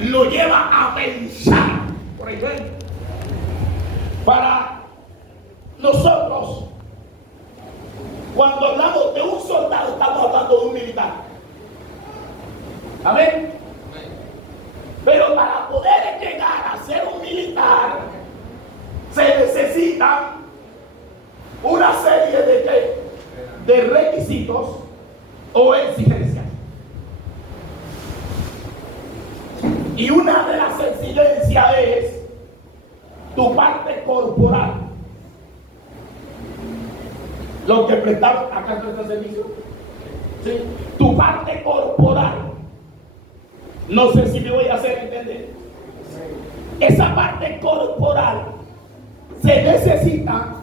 lo lleva a pensar. Por ejemplo, para nosotros, cuando hablamos de un soldado, estamos hablando de un militar. Amén. Pero para poder llegar a ser un militar, se necesita una serie de requisitos o exigencias. Y una de las exigencias es tu parte corporal. Los que prestaron acá en este servicio, ¿sí? Tu parte corporal. No sé si me voy a hacer entender. Esa parte corporal se necesita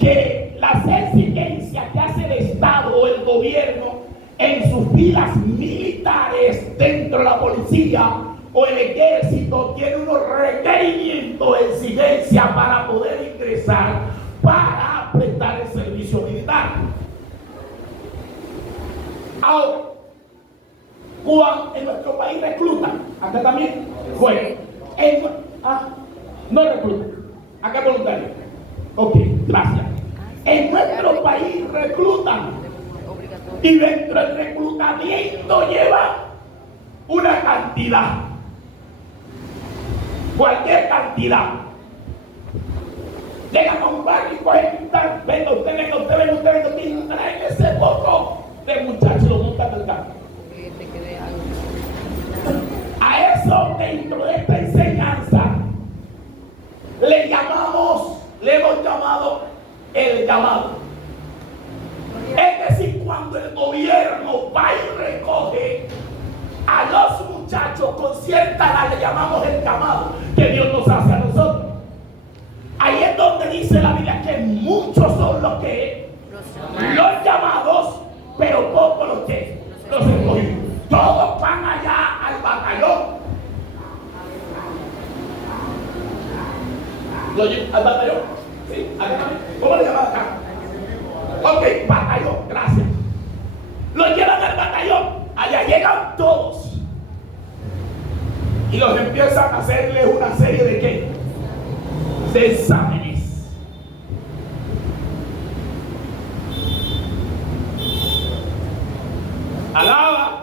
que las exigencias que hace el Estado o el gobierno en sus filas militares, dentro de la policía o el ejército, tiene unos requerimientos, exigencias para poder ingresar, para prestar el servicio militar. Ahora, cuando en nuestro país reclutan, acá también, bueno, no reclutan, acá es voluntario. Ok, gracias. En nuestro país reclutan y dentro del reclutamiento lleva una cantidad, cualquier cantidad. Llegan a un barrio y cuentan, venga usted, y traen ese poco de muchachos, lo montan en el campo. A eso, dentro de esta enseñanza, le hemos llamado el llamado. Es decir, cuando el gobierno va y recoge a los muchachos con cierta edad, le llamamos el llamado que Dios nos hace a nosotros. Ahí es donde dice la Biblia que muchos son los llamados, pero pocos los escogidos. Todos van allá al batallón. ¿Al batallón? Sí, ¿cómo le llaman acá? Ok, batallón, gracias. Los llevan al batallón, allá llegan todos. Y los empiezan a hacerles una serie de ¿qué? De exámenes. Alaba.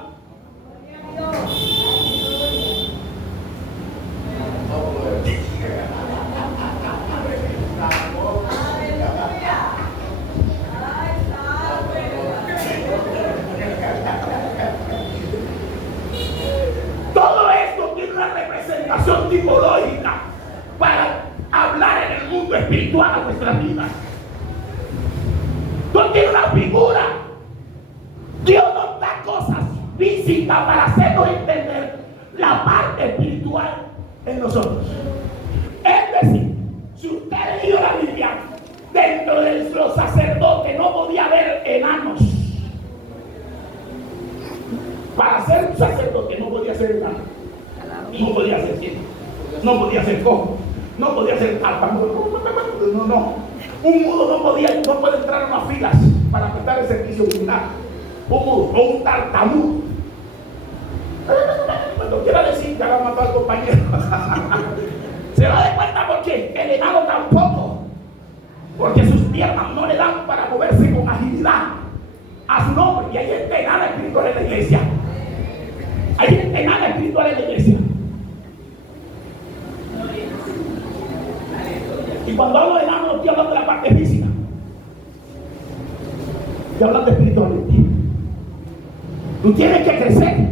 Todo esto tiene una representación tipológica para hablar en el mundo espiritual a nuestras vidas. Todo tiene una figura. Dios nos da cosas físicas para hacernos entender la parte espiritual en nosotros. Es decir, si usted ha leído la Biblia, dentro de los sacerdotes no podía haber enanos. Para ser un sacerdote no podía ser enano, no podía ser ciego, no podía ser cojo, no podía ser tartamudo, no. Un mudo no puede entrar en las filas para prestar el servicio militar. Un mudo o un tartamudo. Cuando quiera decir que haga matar al compañero, se va a dar cuenta porque el enano tampoco, porque sus piernas no le dan para moverse con agilidad a su nombre. Y hay gente enana espiritual en la iglesia. Hay gente enana espiritual en la iglesia. Y cuando hablo de enano, no estoy hablando de la parte física, estoy hablando espiritualmente. Tú tienes que crecer,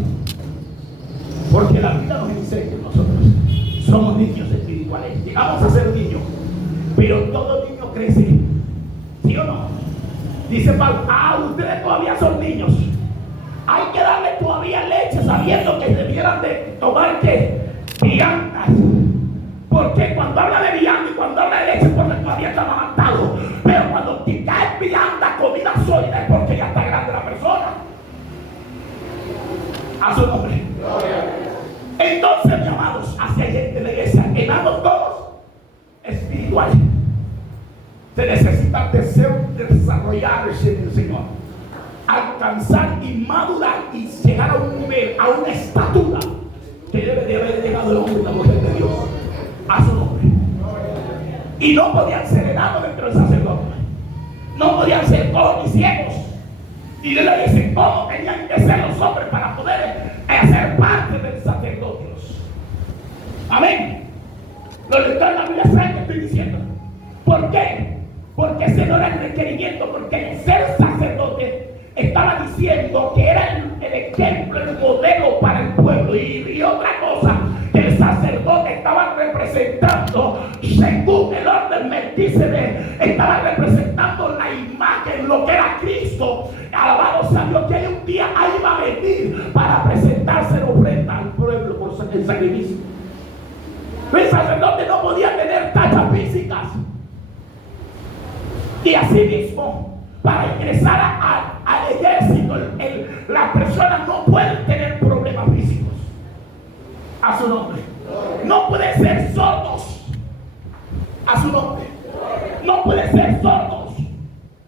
porque la vida nos enseña. Nosotros somos niños espirituales, llegamos a ser niños, pero todo niño crece, ¿sí o no? Dice Pablo, ustedes todavía son niños, hay que darle todavía leche, sabiendo que debieran de tomar viandas. Porque cuando habla de vianda y cuando habla de leche, porque todavía está amamantado. Pero cuando te cae vianda, comida sólida, es porque ya está grande la persona. A su nombre. Entonces, mis amados, hacia gente de la iglesia, enanos todos espirituales. Se necesita desarrollarse en el Señor, alcanzar y madurar y llegar a un nivel, a una estatura que debe A su nombre. Y no podían ser enanos dentro del sacerdote. No podían ser cojos ni ciegos. Y Dios le dice cómo tenían que ser los hombres para poder hacer parte del sacerdocio. Amén. Los lectores de la Biblia saben que estoy diciendo. ¿Por qué? Porque ese no era el requerimiento, porque el ser sacerdote estaba diciendo que era el ejemplo, el modelo para el pueblo. Y otra cosa, que el sacerdote estaba representando, según el orden Melquisedec, estaba representando la imagen, lo que era Cristo. Alabado sea Dios, que hay un día ahí va a venir para presentarse en ofrenda al pueblo por el sacrificio. El sacerdote no podía tener tachas físicas. Y así mismo, para ingresar al ejército, las personas no pueden tener problemas físicos. A su nombre. No pueden ser sordos. A su nombre. No pueden ser sordos.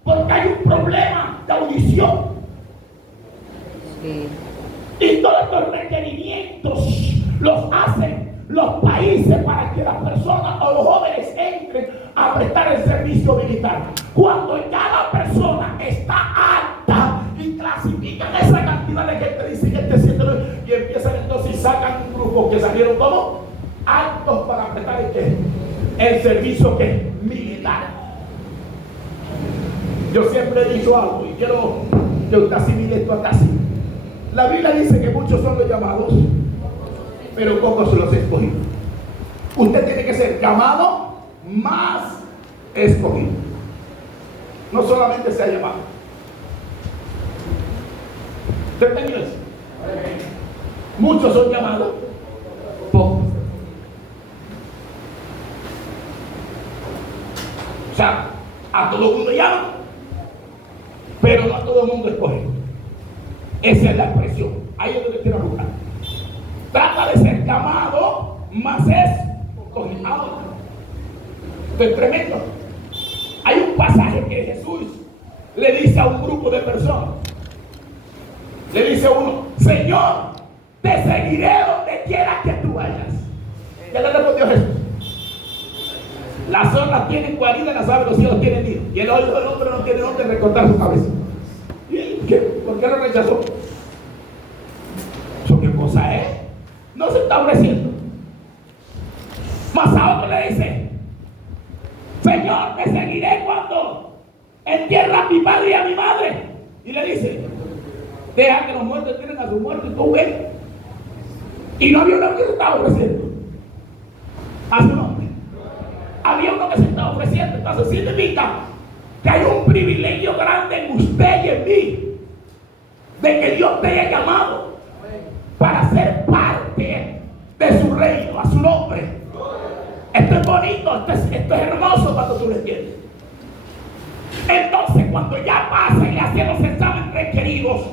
Porque hay un problema de audición. Y todos estos requerimientos los hacen los países para que las personas o los jóvenes entren a prestar el servicio militar. Cuando ya la persona está apta y clasifican esa cantidad de gente, dicen este 7 y empiezan entonces y sacan un grupo que salieron como aptos para prestar el servicio que militar. Yo siempre he dicho algo y quiero que usted asimile esto acá. La Biblia dice que muchos son los llamados, pero pocos son los escogidos. Usted tiene que ser llamado más escogido. No solamente sea llamado. ¿Usted entendió eso? Muchos son llamados, pocos. O sea, a todo el mundo llama, pero no a todo el mundo escoge. Esa es la expresión. Ahí es donde quiero buscar. Trata de ser llamado, mas es escogido. Esto es tremendo. Hay un pasaje que Jesús le dice a un grupo de personas. Le dice a uno: Señor, te seguiré donde quiera que tú vayas. ¿Qué le respondió Jesús? Las zorras tienen guarida, las aves de los cielos tienen nido, y el oído del hombre no tiene donde recortar su cabeza. ¿Por qué lo rechazó? ¿Eso qué cosa es? No se está ofreciendo. Mas a otro le dice: Señor, te seguiré cuando entierra a mi padre y a mi madre. Y le dice: deja que los muertos tienen a su muerto y tú ven. Y no había uno que se estaba ofreciendo. A su nombre. Había uno que se estaba ofreciendo. Entonces significa que hay un privilegio grande en usted y en mí, de que Dios te haya llamado para ser parte de su reino. A su nombre. Esto es bonito, esto es hermoso cuando tú lo entiendes. Entonces, cuando ya pasa y hace los exámenes requeridos,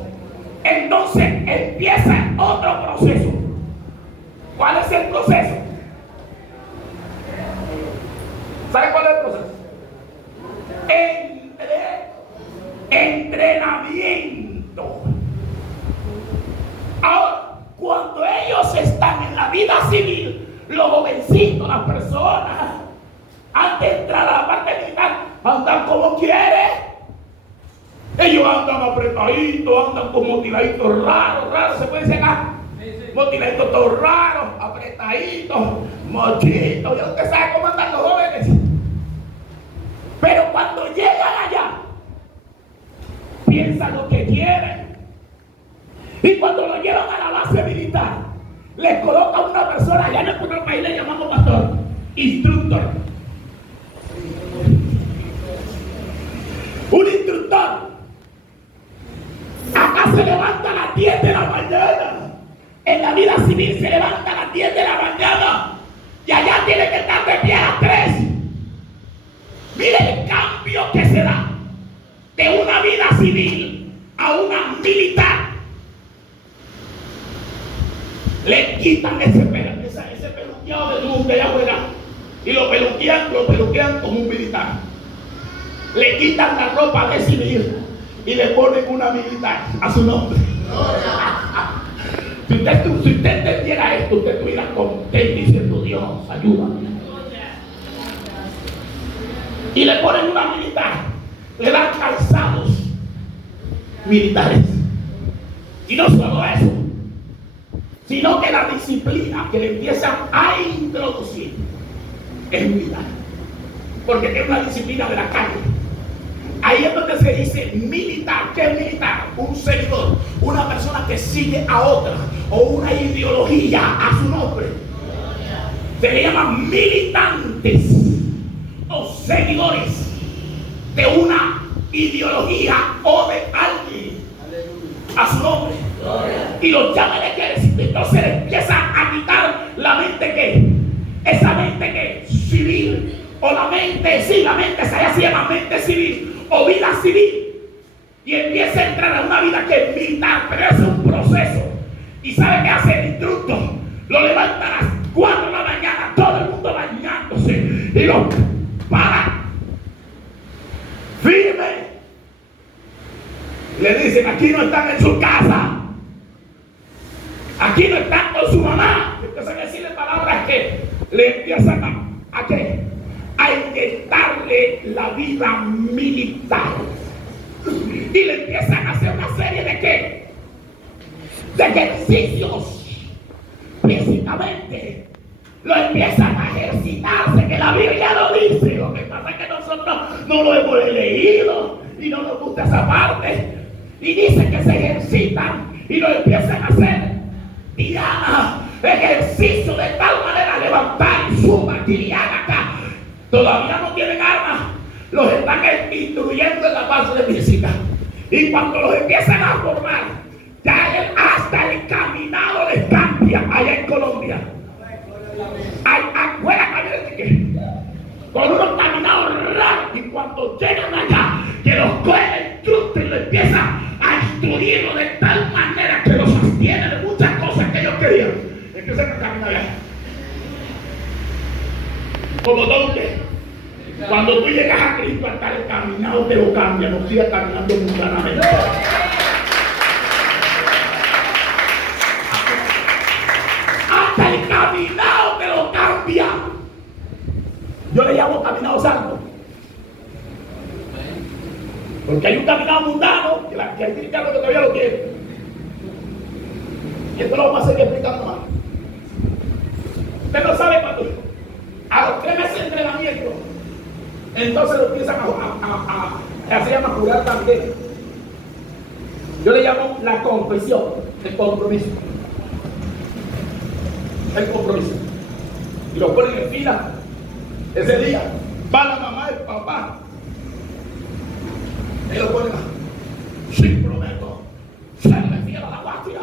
entonces empieza otro proceso. ¿Cuál es el proceso? ¿Sabe cuál es el proceso? Entrenamiento. Ahora, cuando ellos están en la vida civil, los jovencitos, las personas, antes de entrar a la parte militar, andan como quieren. Ellos andan apretaditos, andan con motiladitos raros, se puede decir acá. Motiladitos todos raros, apretaditos, mochitos, ya usted sabe cómo andan los jóvenes. Pero cuando llegan allá, piensan lo que quieren. Y cuando lo llevan a la base militar, les colocan una persona, allá en nuestro país le llamamos pastor, instructor. Un instructor. Acá se levanta a las 10 de la mañana. En la vida civil se levanta a las 10 de la mañana. Y allá tiene que estar de pie a las 3. Mire el cambio que se da de una vida civil a una militar. Le quitan ese peluqueado de luz de allá afuera y lo peluquean como un militar. Le quitan la ropa de civil y le ponen una militar a su nombre. Si usted entendiera esto, usted estuviera contento diciendo: Dios, ayúdame. y le ponen una militar, le dan calzados militares. Y no solo eso, sino que la disciplina que le empiezan a introducir es militar, porque tiene una disciplina de la calle. Ahí es donde se dice militar. ¿Qué es militar? Un seguidor, una persona que sigue a otra, o una ideología a su nombre. Se le llaman militantes o seguidores de una ideología o de alguien a su nombre. Y los llaman el ejército. Entonces le empiezan a quitar la mente que, esa mente que civil, o la mente, sí, la mente se llama mente civil o vida civil, y empieza a entrar a una vida que es militar, pero es un proceso. ¿Y sabe qué hace el instructor? Lo levanta a las 4 de la mañana, todo el mundo bañándose, y lo para firme. Le dicen: aquí no están en su casa, aquí no están con su mamá. Empiezan a decirle palabras que le empiezan a ¿qué? A inyectarle la vida militar. Y le empiezan a hacer una serie de ¿qué? De ejercicios. Físicamente lo empiezan a ejercitarse, que la Biblia lo dice. Lo que pasa es que nosotros no lo hemos leído y no nos gusta esa parte. Y dice que se ejercitan y lo empiezan a hacer. Diana, ejercicio de tal manera, levantar y suma, Diana acá. Todavía no tienen armas, los están instruyendo en la base de física. Y cuando los empiezan a formar, ya hasta el caminado les cambia allá en Colombia. Afuera con unos caminados raros, y cuando llegan allá, que los coge el instructor y lo empieza a instruirlo de tal manera que los abstiene de muchas cosas que ellos querían. Empiezan a caminar allá. Como donde cuando tú llegas a Cristo, hasta el caminado te lo cambia, no sigas caminando mundanamente. Hasta el caminado te lo cambia. Yo le llamo caminado santo, porque hay un caminado mundano que hay cristianos que todavía lo quieren. Y esto lo vamos a seguir explicando más. Usted no sabe cuándo. A los 3 meses de entrenamiento, entonces lo empiezan se llama jurar también. Yo le llamo la confesión, el compromiso. El compromiso. Y lo ponen en fila. Ese día va la mamá y el papá. Y lo ponen sí, prometo serle fiel a la patria.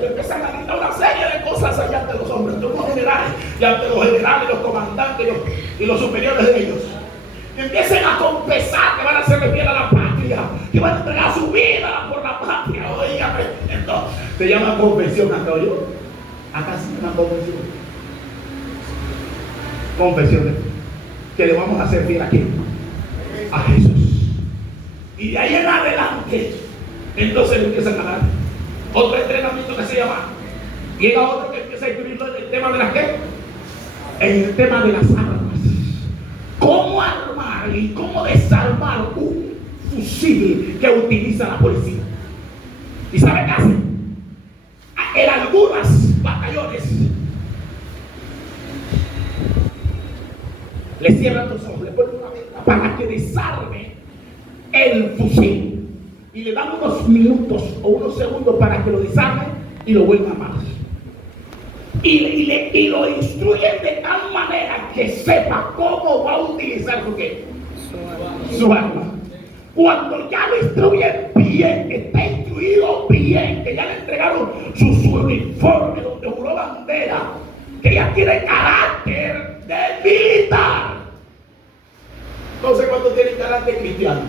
Y empiezan a gritar una serie de cosas allá ante los hombres, ante los generales, y ante los generales, los comandantes y los superiores de ellos. Y empiecen a confesar que van a serle fiel a la patria, que van a entregar su vida por la patria. Oígame, entonces se llama confesión. Acá yo, acá sí una confesión. Confesión que le vamos a hacer fiel aquí a Jesús. Y de ahí en adelante, entonces le empiezan a dar otro entrenamiento que se llama. Llega otro que empieza a escribirlo en el tema de las ¿qué? En el tema de las armas. Cómo armar y cómo desarmar un fusil que utiliza la policía. ¿Y sabe qué hacen? En algunos batallones le cierran los ojos, le ponen una venda para que desarme el fusil. Y le dan unos minutos o unos segundos para que lo desarme y lo vuelva a armar. Y lo instruyen de tal manera que sepa cómo va a utilizar su arma. Cuando ya lo instruyen bien, que está instruido bien, que ya le entregaron su uniforme donde juró bandera, que ya tiene carácter de militar. Entonces, ¿cuánto tiene carácter cristiano?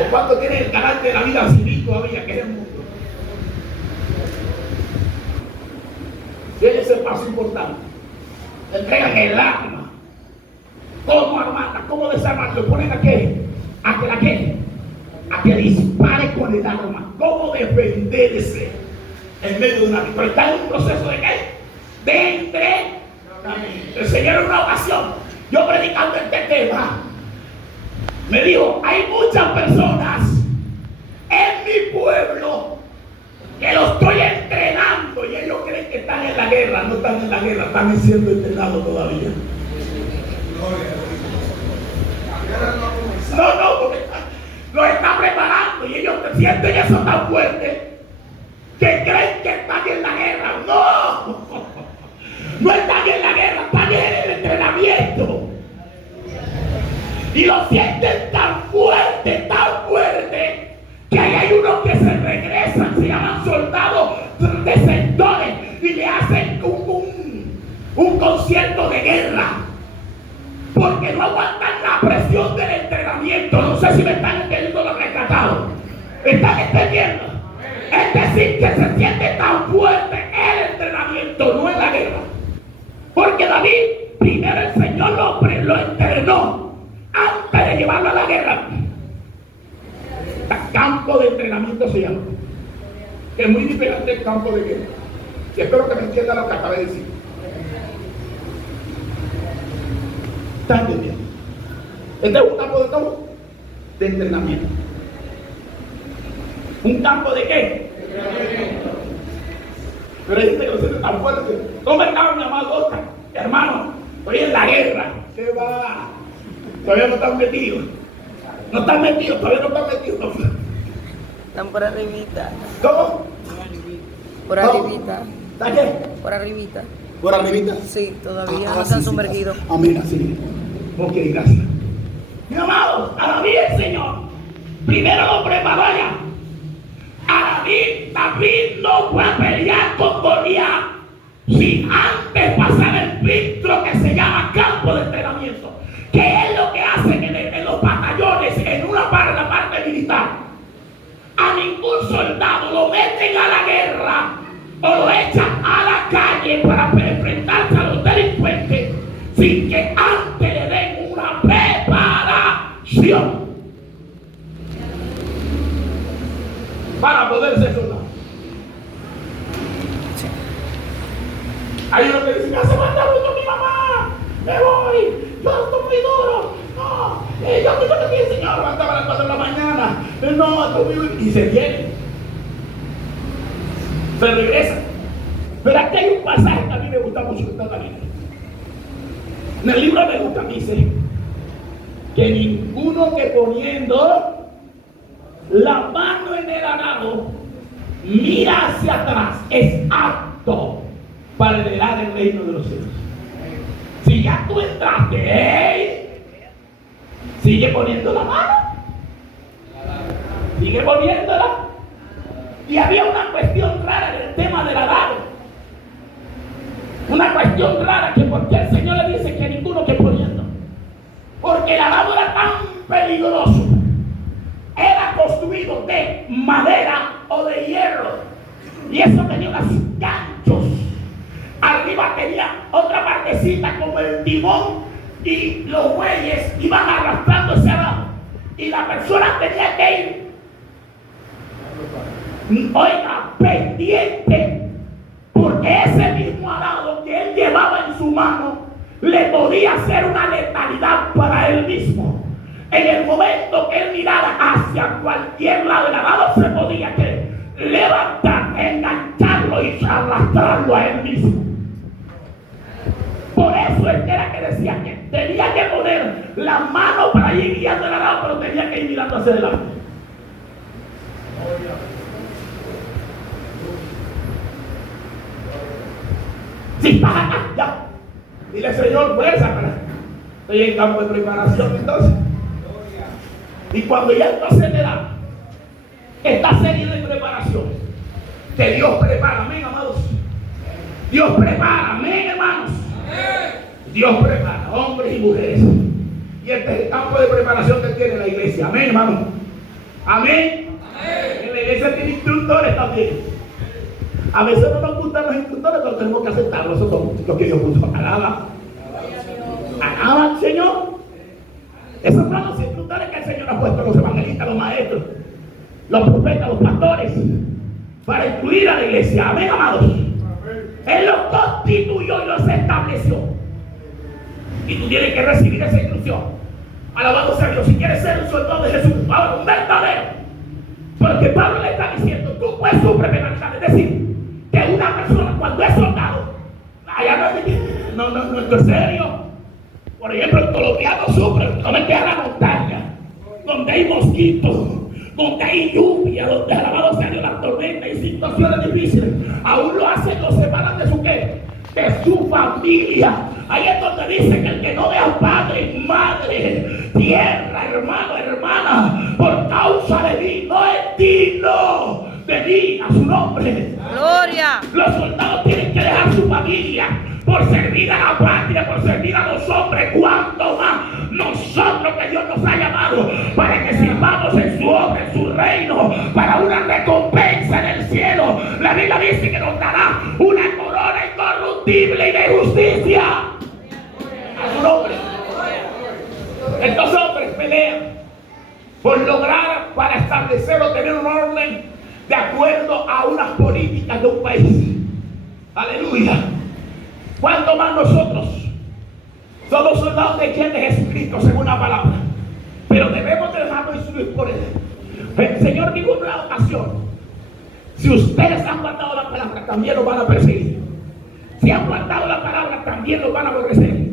¿O cuánto tiene el carácter de la vida civil todavía, que es el mundo? Tiene ese paso importante. Entregan el arma. ¿Cómo armarla? ¿Cómo desarmarla? Lo ponen a qué? A que dispare con el arma. ¿Cómo defenderse en medio de una vida? Pero está en un proceso de qué? De entrenamiento. El Señor en una ocasión yo predicando este tema, me dijo, hay muchas personas en mi pueblo que los estoy entrenando y ellos creen que están en la guerra. No están en la guerra, están siendo entrenados todavía. No, porque los están preparando y ellos sienten eso tan fuerte que creen que están en la guerra. No están en la guerra, están en el entrenamiento. Y lo sienten tan fuerte, que ahí hay unos que se regresan, se llaman soldados desertores y le hacen un concierto de guerra. Porque no aguantan la presión del entrenamiento. No sé si me están entendiendo lo rescatado. ¿Me están entendiendo? Es decir, que se siente tan fuerte el entrenamiento, no en la guerra. Porque David, primero el Señor lo entrenó antes de llevarlo a la guerra. Campo de entrenamiento se llama. Que es muy diferente del campo de guerra. Y espero que me entiendan lo que acabé de decir. ¿Están entendiendo? Este es un campo de todo, de entrenamiento. ¿Un campo de qué? Entrenamiento. Pero hay gente que lo siente tan fuerte. ¿Cómo estaba mi amado Oscar? Hermano, estoy en la guerra. ¿Qué va? Todavía no están metidos. No están metidos, todavía no están metidos. Están por arribita. ¿Cómo? Por arribita. ¿Está qué? Por arribita. ¿Por arribita? Sí, todavía no se han sumergido. Amén, así. Ok, gracias. Mi amado, a David el Señor primero lo preparó allá. A David no fue a pelear con Goliat sin antes pasar el filtro que se llama campo de entrenamiento, que es lo que hacen en los batallones, en la parte militar. A ningún soldado lo meten a la guerra o lo echan a la calle para enfrentarse a los delincuentes sin que antes le den una preparación para poder ser soldado. Hay uno que dice, me hace falta mucho mi mamá, me voy, yo estoy muy duro, no, yo estoy aquí, el Señor, levantaba a las 4 de la mañana, no, estoy muy duro, y se viene, se regresa. Pero aquí hay un pasaje que a mí me gusta mucho, que está en la Biblia. En el libro de Lucas dice que ninguno que poniendo la mano en el arado mira hacia atrás es apto para heredar el reino de los cielos. Si ya tú entraste, sigue poniendo la mano, sigue poniéndola. Y había una cuestión rara en el tema del arado. Una cuestión rara, que porque el Señor le dice que ninguno que poniendo. Porque el arado era tan peligroso. Era construido de madera o de hierro. Y eso tenía unos ganchos. Arriba tenía otra partecita como el timón. Y los bueyes iban arrastrando ese arado. Y la persona tenía que ir, oiga, pendiente. Porque ese mismo arado que él llevaba en su mano le podía ser una letalidad para él mismo. En el momento que él mirara hacia cualquier lado, el arado se podía levantar, engancharlo y arrastrarlo a él mismo. Por eso él era que decía que tenía que poner la mano para ir guiando el arado, pero tenía que ir mirando hacia adelante. Si estás acá, ya. Dile, Señor, fuerza, estoy en campo de preparación entonces. Y cuando ya entonces te da esta serie de preparaciones que Dios prepara, amén, amados. Dios prepara, amén, hermanos. Dios prepara hombres y mujeres. Y este es el campo de preparación que tiene la iglesia, amén, hermanos. Amén. En la iglesia tiene instructores también. A veces no nos gustan los instructores, pero tenemos que aceptarlos. Esos son los que Dios puso. Alaba al Señor. Esos son los instructores que el Señor ha puesto, los evangelistas, los maestros, los profetas, los pastores, para instruir a la iglesia. Amén, amados. Él los constituyó y los estableció. Y tú tienes que recibir esa instrucción. Alabado sea Dios. Si quieres ser un soldado de Jesús, ahora un verdadero. Porque Pablo le está diciendo, tú puedes sufrir penalidad. Es decir, que una persona cuando es soldado, allá no esto es serio. Por ejemplo, el colombiano sufre, no me queda la montaña, donde hay mosquitos, donde hay lluvia, donde alabado sea Dios la tormenta y situaciones difíciles. Aún lo hacen, lo separan de su qué, de su familia. Ahí es donde dice que el que no deja padre, madre, tierra, hermano, hermana, por causa de mí, no es digno de mí, a su nombre. Gloria. Los soldados tienen que dejar su familia por servir a la patria, por servir a los hombres. ¿Cuánto más nosotros que Dios nos ha llamado para que sirvamos en su obra, en su reino, para una recompensa en el cielo? La Biblia dice que nos dará una corona incorruptible y de justicia. A su nombre. Estos hombres pelean por lograr, para establecer o tener un orden de acuerdo a unas políticas de un país. Aleluya. ¿Cuánto más nosotros somos soldados de quién? De Jesucristo, según la palabra? Pero debemos dejarnos instruir por él. El Señor dijo en una ocasión: si ustedes han guardado la palabra, también los van a perseguir. Si han guardado la palabra, también los van a aborrecer.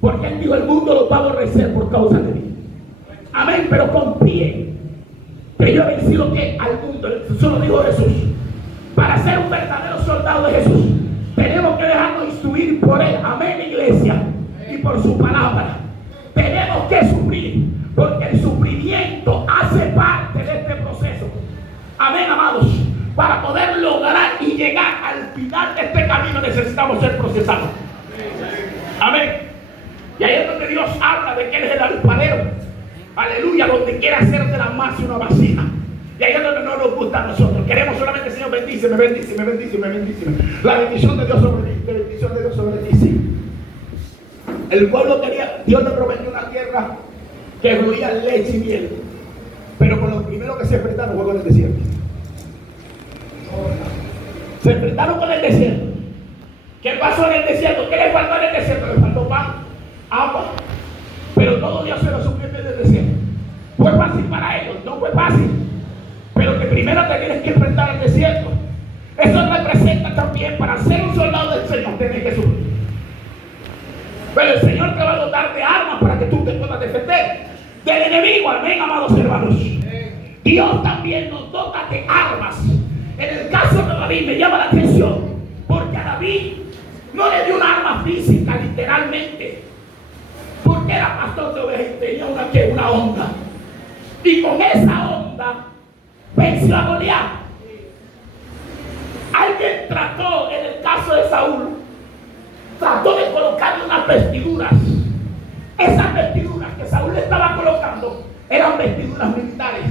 Porque él dijo: el mundo los va a aborrecer por causa de mí. Amén. Pero confíen que yo he vencido que al mundo. Eso lo dijo Jesús. Para ser un verdadero soldado de Jesús, tenemos que dejarnos instruir por él. Amén, iglesia. Y por su palabra. Tenemos que sufrir, porque el sufrimiento hace parte de este proceso. Amén, amados. Para poder lograr y llegar al final de este camino necesitamos ser procesados. Amén. Y ahí es donde Dios habla de que Él es el alfarero. Aleluya, donde quiere hacer de la masa una vasija. Y ahí es donde no nos gusta a nosotros. Queremos solamente: Señor, bendíceme, bendíceme, bendíceme, bendíceme. La bendición de Dios sobre ti, la bendición de Dios sobre ti, sí. El pueblo quería, Dios le prometió una tierra que fluía leche y miel. Pero con lo primero que se enfrentaron fue con el desierto. Se enfrentaron con el desierto. ¿Qué pasó en el desierto? ¿Qué le faltó en el desierto? Le faltó pan, agua. Pero todo Dios se lo suplió en el desierto. Fue fácil para ellos, no fue fácil. Pero que primero te tienes que enfrentar al desierto. Eso representa también, para ser un soldado del Señor, tienes que sufrir. Pero el Señor te va a dotar de armas para que tú te puedas defender del enemigo. Amén, amados hermanos. Dios también nos dota de armas. En el caso de David me llama la atención, porque a David no le dio un arma física, literalmente, porque era pastor de ovejas y tenía una onda. Y con esa onda venció a Goliat. Alguien trató, en el caso de Saúl, trató de colocarle unas vestiduras. Esas vestiduras que Saúl le estaba colocando eran vestiduras militares.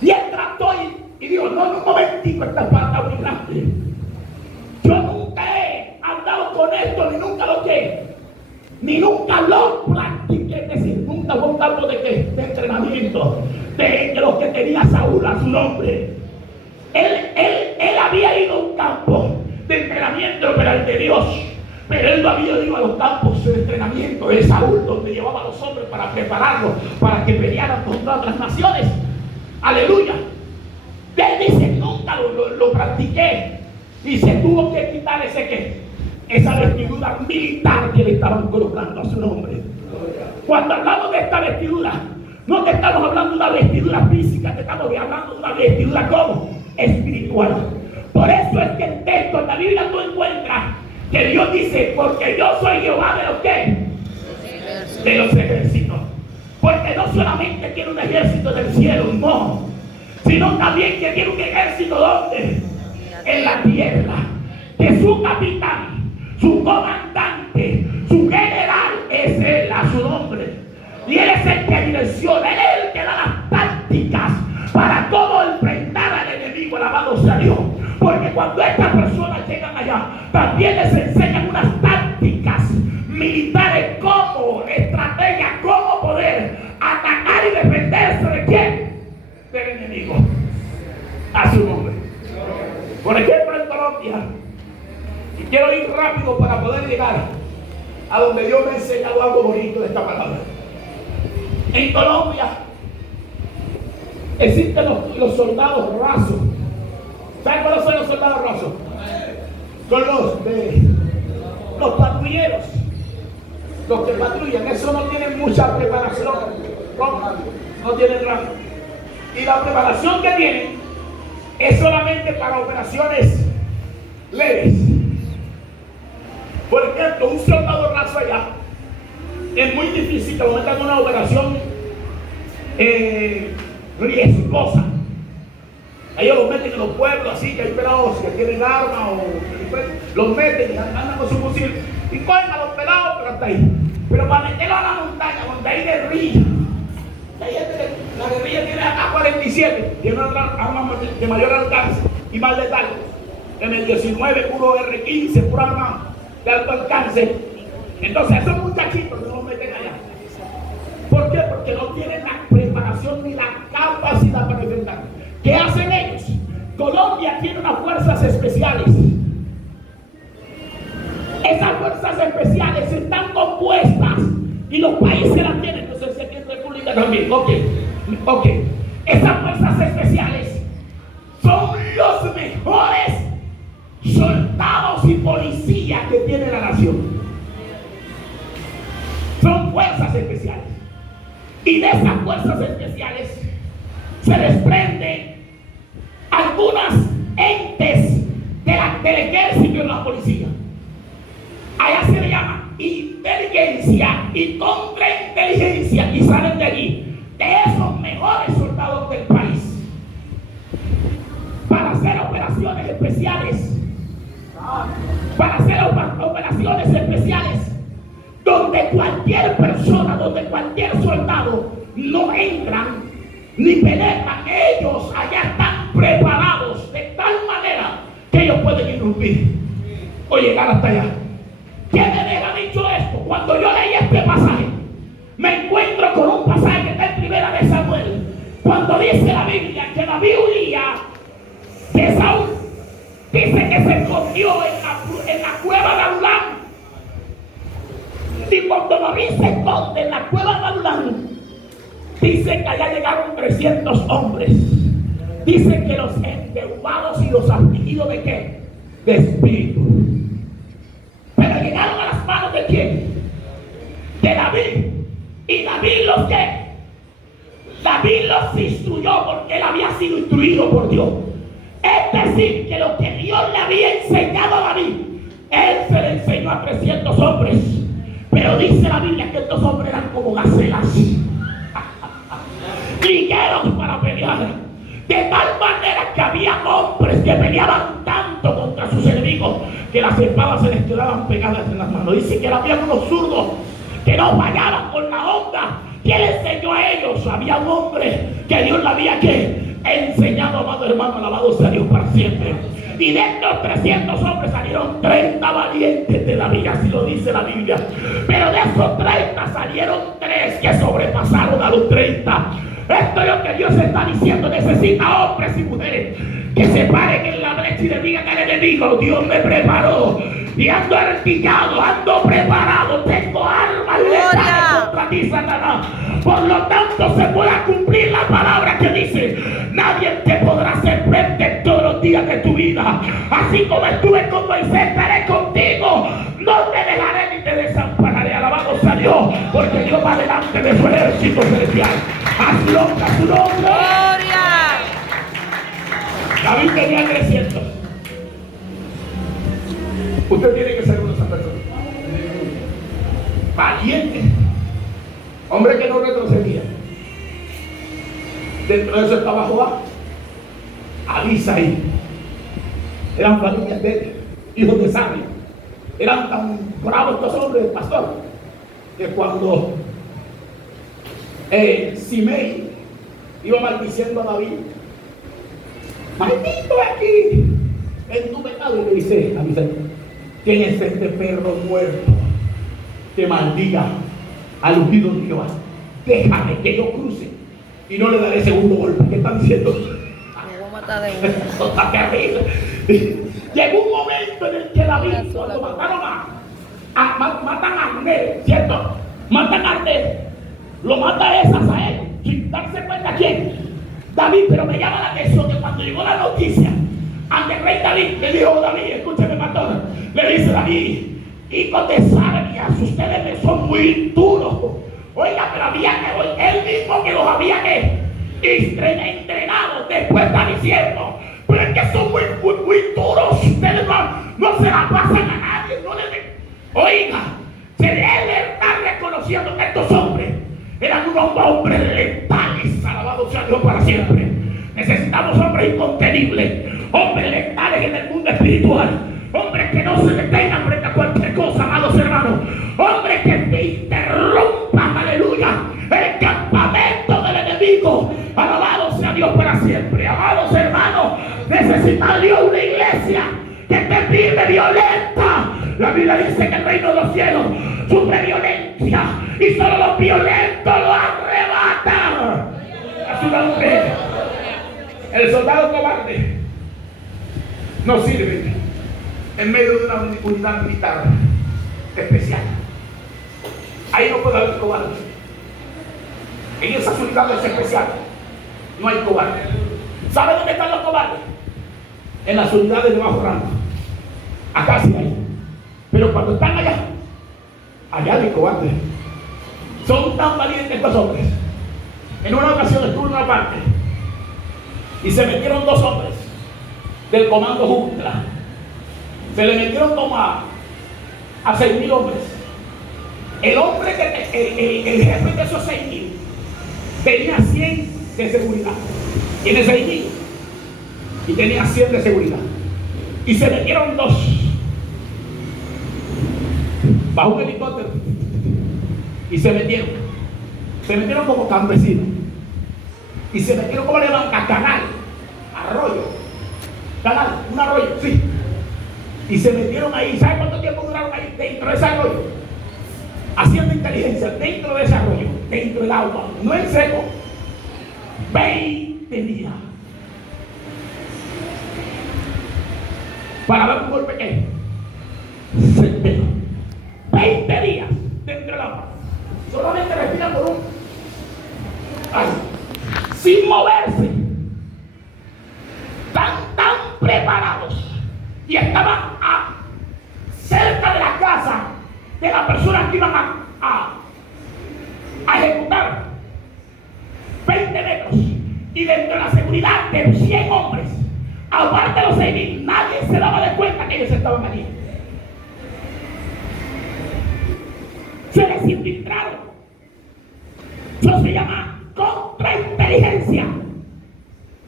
Y él trató y dijo: no, un momentico, esta espada está muy grande. Yo nunca he andado con esto, ni nunca lo practiqué. Es decir, nunca fue un campo de entrenamiento de los que tenía Saúl a su nombre. Él había ido a un campo de entrenamiento, pero el de Dios. Pero él no había ido a los campos de entrenamiento de Saúl, donde llevaba a los hombres para prepararlos, para que pelearan contra otras naciones. Aleluya. Él dice: nunca lo practiqué. Y se tuvo que quitar esa vestidura militar que le estaban colocando a su nombre. Cuando hablamos de esta vestidura, no te estamos hablando de una vestidura física, te estamos hablando de una vestidura como espiritual. Por eso es que el texto en la Biblia tú encuentras que Dios dice: porque yo soy Jehová de los que, de los ejércitos. Porque no solamente quiere un ejército del cielo, no, sino también que quiere un ejército ¿dónde? En la tierra. Que su capitán, su comandante, su general es él, a su nombre. Y él es el que direcciona, él es el que da las tácticas para cómo enfrentar al enemigo. Alabado sea Dios. Porque cuando estas personas llegan allá, también les enseñan unas tácticas militares, como estrategia, cómo poder atacar y defenderse de quién, del enemigo, a su nombre. Por ejemplo, en Colombia, y quiero ir rápido para poder llegar a donde Dios me ha enseñado algo bonito de esta palabra. En Colombia existen los soldados rasos. ¿Saben cuáles son los soldados rasos? Son los patrulleros, los que patrullan. Eso no tienen mucha preparación, no tienen rango. Y la preparación que tienen es solamente para operaciones leves. Por ejemplo, un soldado raso allá es muy difícil que lo metan en una operación riesgosa. Ellos los meten en los pueblos así, que hay pelados que tienen armas o los meten y andan con su fusil y cogen a los pelados, pero hasta ahí. Pero para meterlo a la montaña donde hay guerrilla, la guerrilla tiene AK-47, tiene una arma de mayor alcance y más letal. M19, puro R15, pura arma de alto alcance. Entonces esos muchachitos no los meten allá. ¿Por qué? Porque no tienen la preparación ni la capacidad para enfrentar. ¿Qué hacen ellos? Colombia tiene unas fuerzas especiales. Esas fuerzas especiales están compuestas y los países las tienen. No sé si aquí en República también. Ok. Esas fuerzas especiales son los mejores soldados y policías que tiene la nación. Son fuerzas especiales. Y de esas fuerzas especiales se desprenden algunas entes del ejército y de la policía. Allá se le llama inteligencia y contrainteligencia, y salen de allí, de esos mejores soldados del país, para hacer operaciones especiales, donde cualquier persona, donde cualquier soldado no entran ni penetran. Ellos allá están preparados de tal manera que ellos pueden irrumpir o llegar hasta allá. ¿Quién me ha dicho esto? Cuando yo leí este pasaje, me encuentro con un pasaje que está en Primera de Samuel, cuando dice la Biblia que David huía de Saúl. Dice que se escondió en la cueva de Adulán. Y cuando David se esconde en la cueva de Adulán, dice que allá llegaron 300 hombres. Dice que los endeudados y los afligidos ¿de qué? De espíritu. Pero llegaron a las manos ¿de quién? De David. Y David los ¿qué? David los instruyó porque él había sido instruido por Dios. Es decir, que lo que Dios le había enseñado a David, él se le enseñó a 300 hombres. Pero dice la Biblia que estos hombres eran como gacelas, ligeros para pelear, de tal manera que había hombres que peleaban tanto contra sus enemigos que las espadas se les quedaban pegadas en las manos. Dice que había unos zurdos que no fallaban con la onda que él enseñó a ellos. Había un hombre que Dios le había enseñado, amado hermano, alabado sea Dios para siempre. Y de estos 300 hombres salieron 30 valientes de David, así lo dice la Biblia. Pero de esos 30 salieron 3 que sobrepasaron a los 30. Esto es lo que Dios está diciendo. Necesita hombres y mujeres que se paren en la brecha y le digan al enemigo: Dios me preparó y ando artillado, ando preparado, tengo armas letales contra ti, Satanás. Por lo tanto se pueda cumplir la palabra que dice: nadie te podrá hacer frente todos los días de tu vida. Así como estuve con Moisés, estaré contigo, no te dejaré ni te desampararé. Alabado sea Dios, porque Dios va delante de su ejército celestial. Hazlo a su nombre. ¡Gloria! David tenía 300. Usted tiene que ser una esa persona valiente, hombre que no retrocedía. Dentro de eso estaba Joab, Abisai. Eran familias de él, hijos de Sami. Eran tan bravos estos hombres, pastor, que cuando Simei iba maldiciendo a David: maldito aquí en tu pecado, y le dice a Abisai: ¿quién es este perro muerto que maldiga al ungido de Jehová? Déjame que yo cruce y no le daré segundo golpe. ¿Qué están diciendo? Me voy a matar de uno. Eso está terrible. Llegó un momento en el que David, cuando mataron Matan a Abner, ¿cierto? Matan a Abner. Lo mata es Asael, sin darse cuenta quién. David, pero me llama la atención que cuando llegó la noticia ante el rey David, le dijo: David, escúcheme, pastor. Le dice David: hijos de Sarvias, ustedes me son muy duros. Oiga, pero había que, él mismo que los había entrenado, después está diciendo: pero es que son muy duros, ustedes no se la pasan a nadie, no le den. Oiga, se debe estar reconociendo que estos hombres eran unos hombres letales, alabado sea Dios para siempre. Necesitamos hombres incontenibles, hombres letales en el mundo espiritual, hombres que no se detengan frente a cualquier cosa, amados hermanos, hombres que te interrumpan, aleluya, el campamento del enemigo. Alabado sea Dios para siempre. Amados hermanos, necesita Dios una iglesia que te vive violenta. La Biblia dice que el reino de los cielos sufre violencia y solo los violentos lo arrebatan. A su nombre. El soldado cobarde no sirve en medio de una unidad militar especial. Ahí no puede haber cobarde. En esas unidades especiales no hay cobarde. ¿Sabe dónde están los cobardes? En las unidades de bajo rango. Acá sí hay. Pero cuando están allá hay cobardes. Son tan valientes estos hombres. En una ocasión estuve en una parte y se metieron 2 hombres del comando Junta. Se le metieron como a 6,000 hombres. El hombre el jefe de esos 6,000 tenía 100 de seguridad. Tiene 6,000 y tenía 100 de seguridad. Y se metieron 2 bajo un helicóptero y se metieron como campesinos y se metieron como le llaman a canal, un arroyo, sí, y se metieron ahí. ¿Sabe cuánto tiempo duraron ahí dentro de ese arroyo? Haciendo inteligencia dentro de ese arroyo, dentro del agua, no en seco. 20 días para dar un golpe que certero. 20 días dentro del agua, solamente respiran por sin moverse, tan preparados, y estaban cerca de la casa de las personas que iban a ejecutar. 20 metros, y dentro de la seguridad de 100 hombres, aparte de los 6,000, nadie se daba de cuenta que ellos estaban allí. Se les infiltraron. Eso se llama contrainteligencia.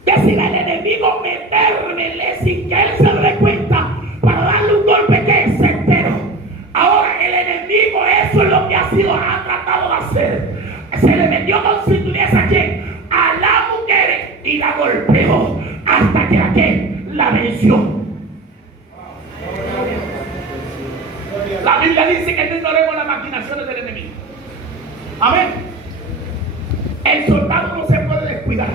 Decir al enemigo metérmele sin que él se dé cuenta para darle un golpe que es certero. Ahora el enemigo, eso es lo que ha tratado de hacer. Se le metió con cintureza a quién? A la mujer, y la golpeó hasta que la venció. La Biblia dice que no ignoremos las maquinaciones del enemigo. Amén. El soldado no se puede descuidar,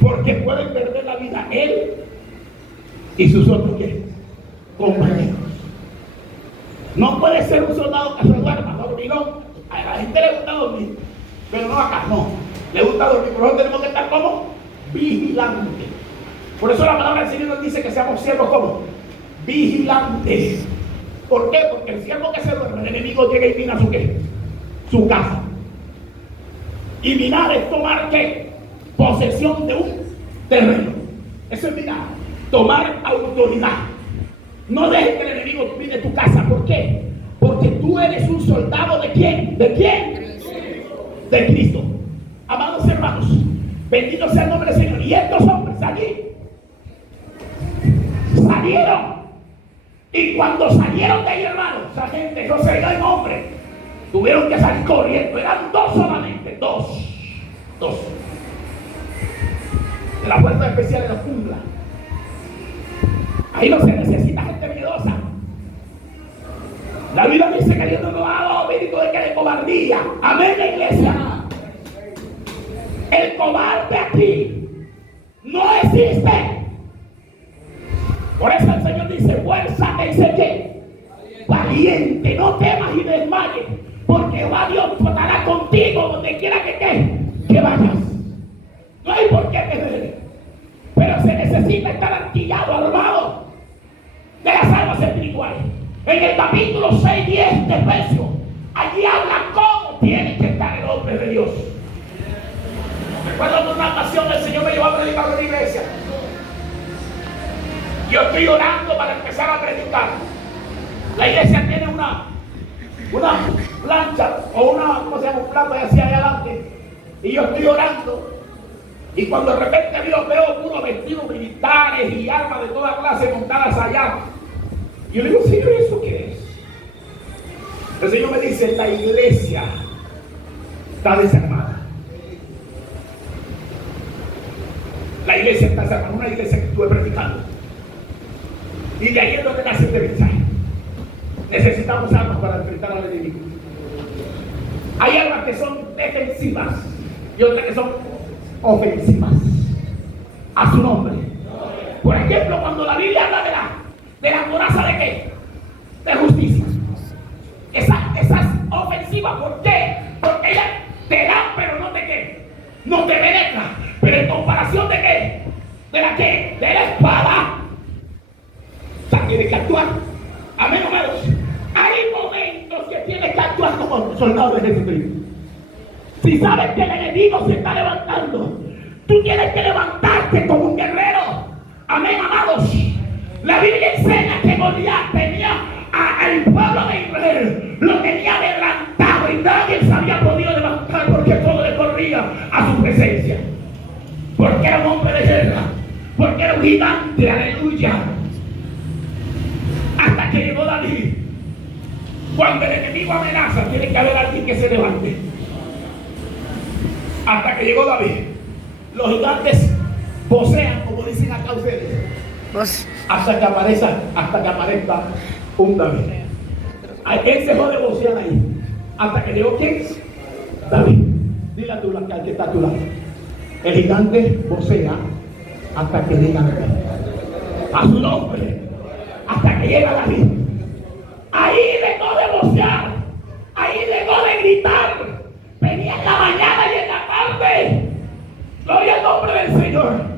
porque pueden perder la vida él y sus otros compañeros. No puede ser un soldado que se duerma, dormilón. A la gente le gusta dormir, pero no acá, no. Le gusta dormir. Por eso tenemos que estar como vigilantes. Por eso la palabra del Señor nos dice que seamos siervos como vigilantes. ¿Por qué? Porque el siervo que se duerme, el enemigo llega y mina su casa. Y minar es tomar ¿qué? Posesión de un terreno. Eso es minar, tomar autoridad. No dejes que el enemigo mine tu casa. ¿Por qué? Porque tú eres un soldado ¿de quién? ¿De quién? De Cristo. Amados hermanos, bendito sea el nombre del Señor. Y estos hombres allí salieron. Y cuando salieron de ahí, hermanos, esa gente no se dio en hombre. Tuvieron que salir corriendo. Eran 2 solamente. 2. De la fuerza especial de la jungla. Ahí no se necesita gente miedosa. La Biblia dice que Dios no nos ha dado espíritu de cobardía. Amén, la iglesia. El cobarde aquí no existe. Por eso el Señor dice: fuerza, ¿qué? valiente, no temas y desmayes, porque Jehová Dios estará contigo donde quiera que vayas. No hay por qué temer, pero se necesita estar artillado, armado de las armas espirituales. En el capítulo 6:10 de Efesios, allí habla cómo tiene que estar el hombre de Dios. Recuerdo que una ocasión el Señor me llevó a predicar en una iglesia. Yo estoy orando para empezar a predicar. La iglesia tiene una plancha o ¿cómo se llama? Un plato hacia allá adelante. Y yo estoy orando. Y cuando de repente veo puros vestidos militares y armas de toda clase montadas allá. Y yo le digo, Señor, ¿eso qué es? El Señor me dice, la iglesia está desarmada. La iglesia está desarmada, una iglesia que estuve predicando. Y de ahí es donde nace este mensaje. Necesitamos armas para enfrentar al enemigo. Hay armas que son defensivas y otras que son ofensivas. A su nombre. Por ejemplo, cuando la Biblia habla de la coraza de qué? De justicia. Esa es ofensiva. ¿Por qué? Porque ella te da, pero no te qué. No te penetra. Pero en comparación de qué? ¿De la qué? De la espada. O sea, tienes que actuar. Amén, hermanos. Hay momentos que tienes que actuar como soldado de Jesucristo. Si sabes que el enemigo se está levantando, tú tienes que levantarte como un guerrero. Amén, amados. La Biblia enseña que Goliat tenía al pueblo de Israel, lo tenía adelantado y nadie se había podido levantar porque todo le corría a su presencia. Porque era un hombre de guerra, porque era un gigante, aleluya. Hasta que llegó David. Cuando el enemigo amenaza, tiene que haber alguien que se levante. Hasta que llegó David. Los gigantes vocean, como dicen acá ustedes, hasta que aparezca un David. ¿A quién se jode vocear ahí? Hasta que llegó ¿quién? David. Dile a tu lado, que está a tu lado. El gigante vocea hasta que llega David. A su nombre. Hasta que llega David. Ahí dejó de vocear. Ahí dejó de gritar. Venía en la mañana y en la tarde. Gloria al nombre del Señor.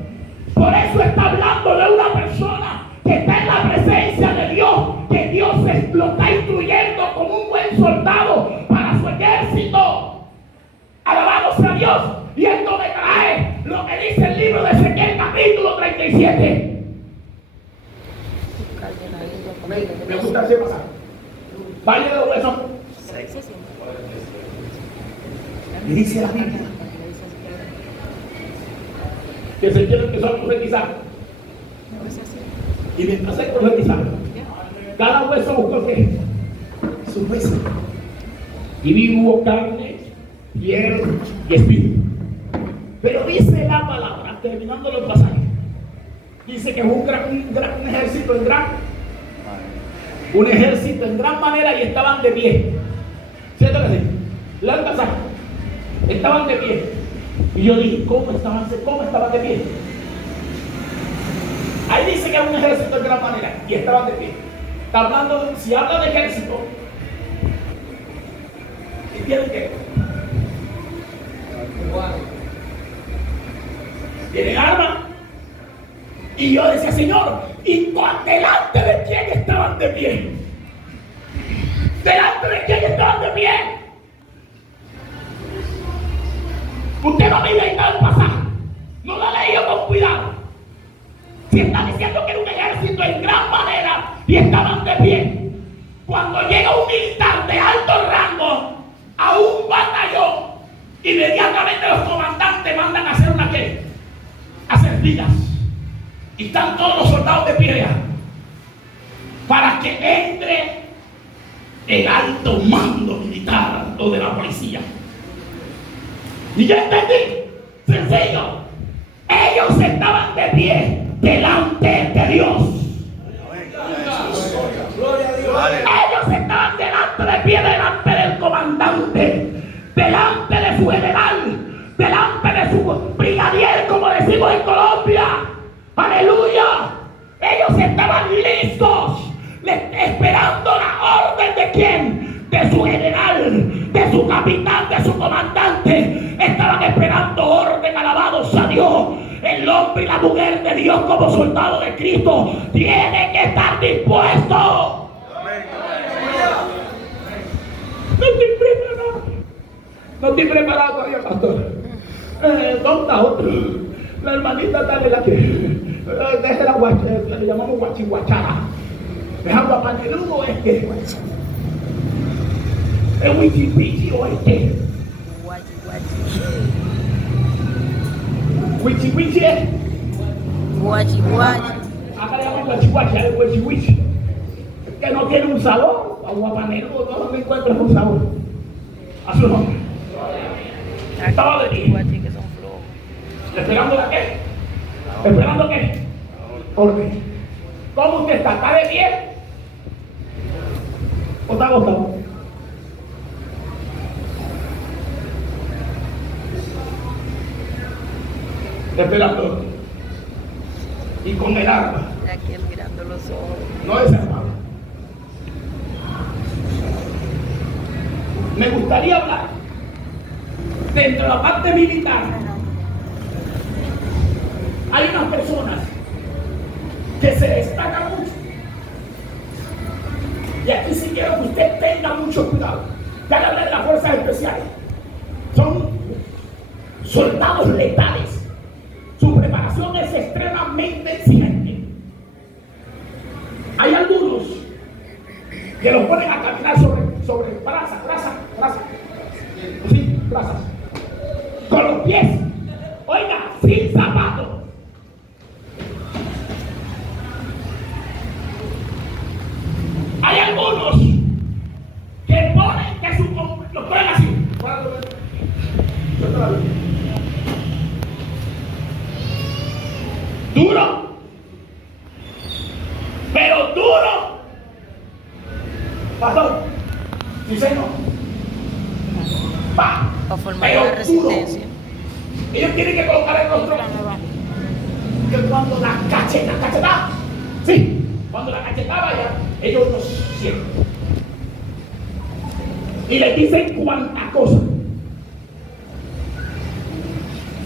Por eso está hablando de una persona que está en la presencia de Dios, que Dios lo está instruyendo como un buen soldado para su ejército. Alabado sea Dios. Y esto me trae lo que dice el libro de Ezequiel capítulo 37. Me gusta ese pasaje. Valle de los huesos. Y dice la Biblia que Ezequiel empezó a profetizar. Y mientras se profetizaba, cada hueso buscó ¿qué? Su hueso. Y vivo carne, piel y espíritu. Pero dice la palabra, terminando los pasajes, dice que fue un ejército en gran manera y estaban de pie. ¿Cierto que sí? Lea el pasaje. Estaban de pie. Y yo dije, ¿cómo estaban de pie? Ahí dice que era un ejército en gran manera y estaban de pie. Está hablando, si habla de ejército, ¿y tienen qué? Tienen armas. Y yo decía, Señor, ¿y delante de quién estaban de pie? ¿Delante de quién estaban de pie? Usted no me diga el pasaje. No lo ha leído con cuidado. Si está diciendo que era un ejército en gran manera y estaban de pie, cuando llega un militar de alto rango a un batallón, inmediatamente los comandantes mandan a hacer una ¿qué? Hacer filas. Y están todos los soldados de pie para que entre el alto mando militar o de la policía. Y yo entendí, sencillo, ellos estaban de pie delante de Dios. Ellos estaban delante de pie, delante del comandante, delante de su general, delante de su brigadier, como decimos en Colombia. Aleluya. Ellos estaban listos, esperando la de quién? De su general, de su capitán, de su comandante. Estaban esperando orden. Alabados a Dios. El hombre y la mujer de Dios como soldado de Cristo tienen que estar dispuestos. No estoy preparado. No estoy preparado todavía, pastor. ¿Dónde está otro? La hermanita está en la que deje la guachara, le llamamos guachiguachara. Es agua paneludo este. Es wichipichi o este. Guachi. Wichipichi es. Guachi. Acá le llaman guachiguacha, es wichiwichi. Que no tiene un sabor. Agua paneludo, no me encuentras un sabor. A su nombre. Estaba de ti. Guachi que son flojos. ¿Esperando la qué? ¿Esperando qué? Orden. ¿Cómo usted está? ¿Está de pie? ¿O está agotado? Esperando. Y con el arma. Aquí él mirando los ojos. No desarmado. Me gustaría hablar dentro de la parte militar. Hay unas personas que se destacan mucho. Y aquí sí quiero que usted tenga mucho cuidado. Ya le hablé de las fuerzas especiales. Son soldados letales. Su preparación es extremadamente exigente. Hay algunos que los ponen a caminar sobre brasas. Sí, brasas. Con los pies. Oiga, sin zapatos. Hay algunos que ponen que los ponen así. Duro, pero duro. Pastor, sí señor. Va, Para formar pero la resistencia. duro. Ellos tienen que colocar el rostro. Que cuando la cachetada, sí, cuando la cachetada vaya, ellos lo sienten. Y les dicen cuánta cosa.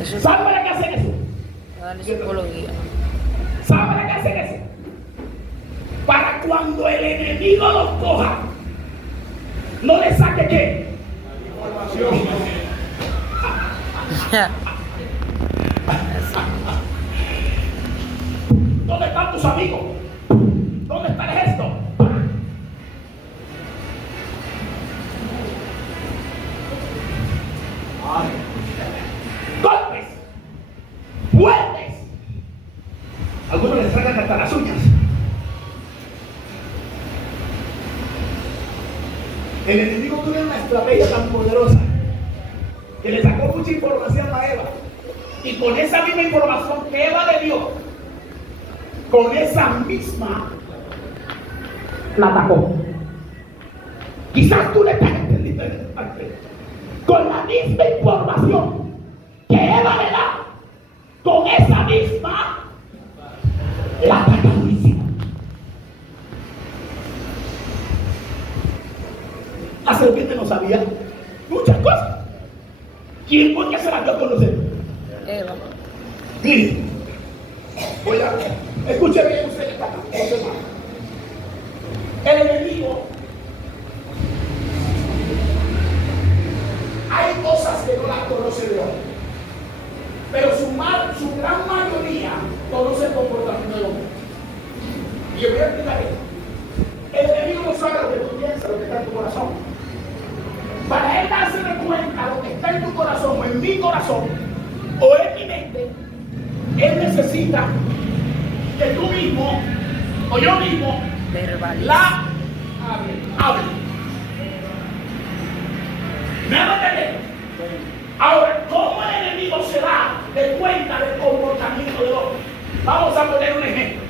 Eso es ¿Saben para qué hacen eso? para darle psicología. ¿Saben para qué hacen eso? Para cuando el enemigo los coja, no le saque qué. ¿Dónde están tus amigos? ¿Dónde está el ejército? Golpes fuertes. Algunos les sacan hasta las uñas. El enemigo tuvo una estrategia tan poderosa que le sacó mucha información a Eva. Y con esa misma información que Eva le dio, con esa misma la atacó. Quizás tú le estás entendiendo en esta parte. Con la misma información que Eva le da, con esa misma la ataca durísimo. La serpiente no sabía muchas cosas. ¿Quién por qué se las dio a conocer? Eva. Mire, escuche bien usted que está acá, el enemigo, hay cosas que no las conoce de hoy, pero su gran mayoría conoce el comportamiento del hombre. Y yo voy a explicar esto. El enemigo no sabe lo que tú piensas, lo que está en tu corazón. Para él darse de cuenta lo que está en tu corazón o en mi corazón o en mi mente, él necesita que tú mismo o yo mismo la hable. ¿Me van a entender? Ahora, ¿cómo el enemigo se da de cuenta del comportamiento del hombre? Vamos a poner un ejemplo.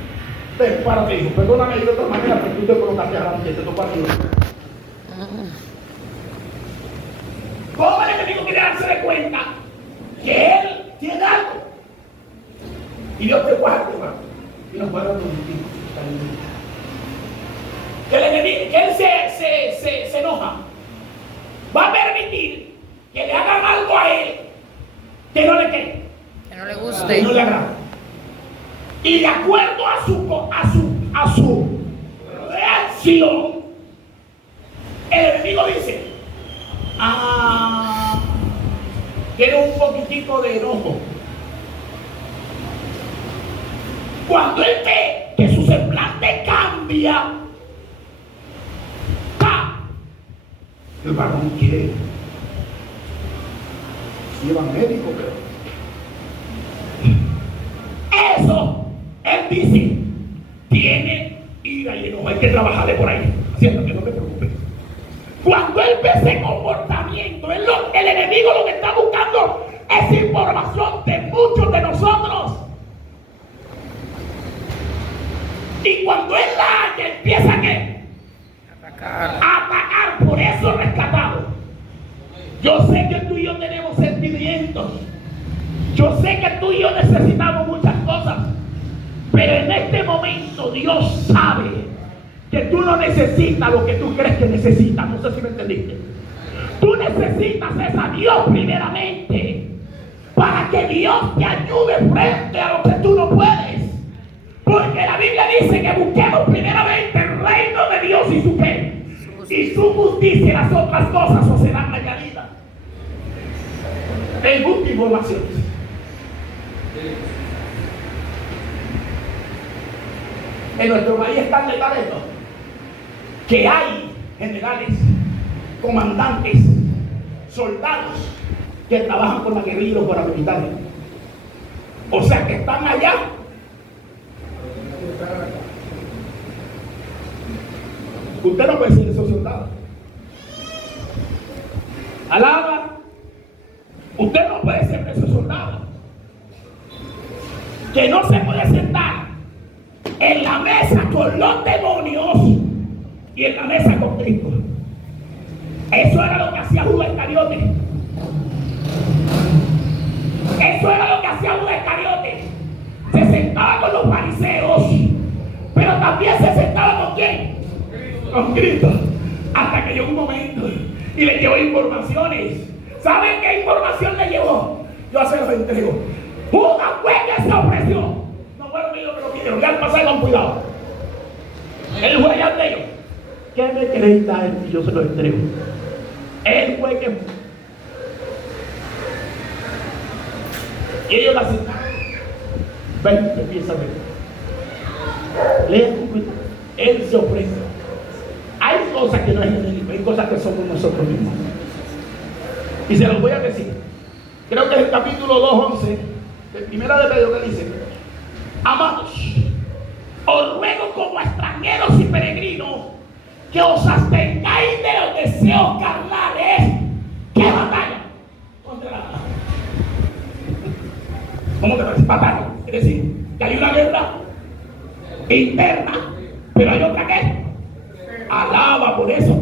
Ven, párate, hijo. Perdóname de otra manera, pero tú te colocaste a la gente, tu partido. ¿Cómo el enemigo quiere darse de cuenta que él tiene algo? Y Dios te guarda, hermano. Y nos guarda los distintos. Que el enemigo, que él se se enoja, va a permitir que le hagan algo a él que no le quede, Que no le que guste. no le agrada. Y de acuerdo a su reacción, el enemigo dice, quiero un poquitico de enojo. Cuando él ve que su semblante cambia, el varón quiere lleva médico, pero eso, él dice, tiene ira y enojo, hay que trabajarle por ahí, haciendo que no te preocupes. Cuando él ve ese comportamiento, el enemigo lo que está buscando es información de muchos de nosotros. Y cuando él la haya, empieza a atacar, por eso rescatado. Yo sé que tú y yo tenemos sentimientos. Yo sé que tú y yo necesitamos muchas cosas. Pero en este momento Dios sabe que tú no necesitas lo que tú crees que necesitas. No sé si me entendiste. Tú necesitas es a Dios primeramente, para que Dios te ayude frente a lo que tú no puedes. Porque la Biblia dice que busquemos primeramente el reino de Dios y su qué, y su justicia, y las otras cosas os serán añadidas. En última información, en nuestro país están legal esto, que hay generales, comandantes, soldados que trabajan con la guerrilla y los paramilitares. O sea que están allá. Usted no puede ser esos soldados. Alaba. Usted no puede ser esos soldados. Que no se puede sentar en la mesa con los demonios y en la mesa con Cristo. Eso era lo que hacía Judas Iscariote. Eso era lo que hacía Judas Iscariote. Se sentaba con los fariseos, pero también se sentaba con ¿quién? Con Cristo. Hasta que llegó un momento y le llevó informaciones. ¿Saben qué información le llevó? Yo se los entrego. Judas fue que se ofreció. No fueron ellos que lo pidieron. Ya al pasar con cuidado. Él fue allá de ellos. ¿Qué me queréis dar? Y yo se los entrego. Él fue que. Y ellos la sentaron. Ven, empieza a ver. Lea con cuidado. Él se ofrece. Hay cosas que no es el enemigo, hay cosas que somos nosotros mismos. Y se los voy a decir. Creo que es el capítulo 2:11 de Primera de Pedro que dice: amados, os ruego como extranjeros y peregrinos que os abstengáis de los deseos carnales. ¿Qué batalla? Contra la... ¿Cómo te parece? Batalla. Es decir, que hay una guerra interna, pero hay otra que alaba por eso.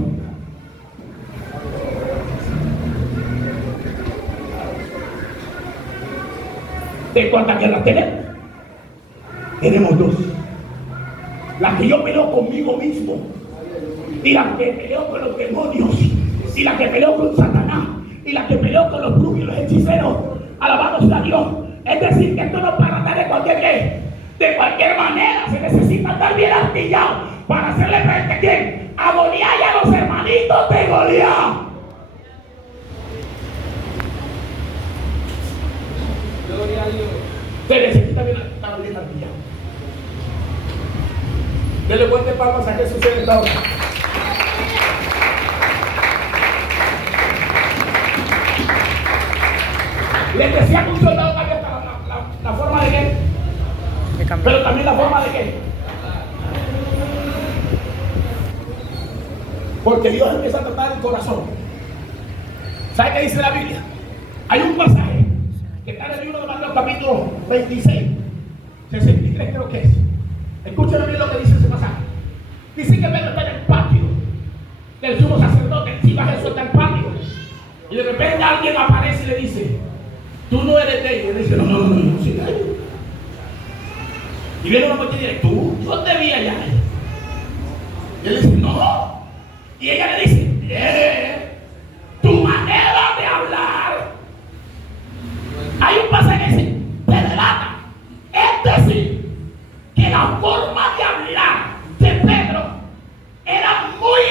¿De cuántas guerras tenemos? Tenemos dos. La que yo peleo conmigo mismo, y la que peleo con los demonios, y la que peleo con Satanás, y la que peleo con los brujos y los hechiceros. Alabado sea Dios. Es decir, que esto no para andar de cualquier manera. Se necesita estar bien artillado para hacerle frente a quién, a Goliat y a los hermanitos de Goliat. Gloria a Dios. Se necesita estar bien artillado. Dele fuerte palmas a Jesús en esta hora. Les decía que un soldado cambia hasta la forma de qué, De cambiar. pero también la forma de qué. Porque Dios empieza a tratar el corazón. ¿Sabe qué dice la Biblia? Hay un pasaje que está en el libro de Mateo capítulo 26, 63 creo que es. Escúchenme bien lo que dice ese pasaje. Dice que Pedro está en el patio del sumo sacerdote. Encima Jesús está en el patio. Y de repente alguien aparece y le dice: tú no eres de ellos. Y él dice: no, yo soy de ellos. Y viene una mujer y dice: tú, yo te vi allá. Y él dice: no, Y ella le dice, tu manera de hablar. Hay un pasaje que dice, te delata. Es decir, que la forma de hablar de Pedro era muy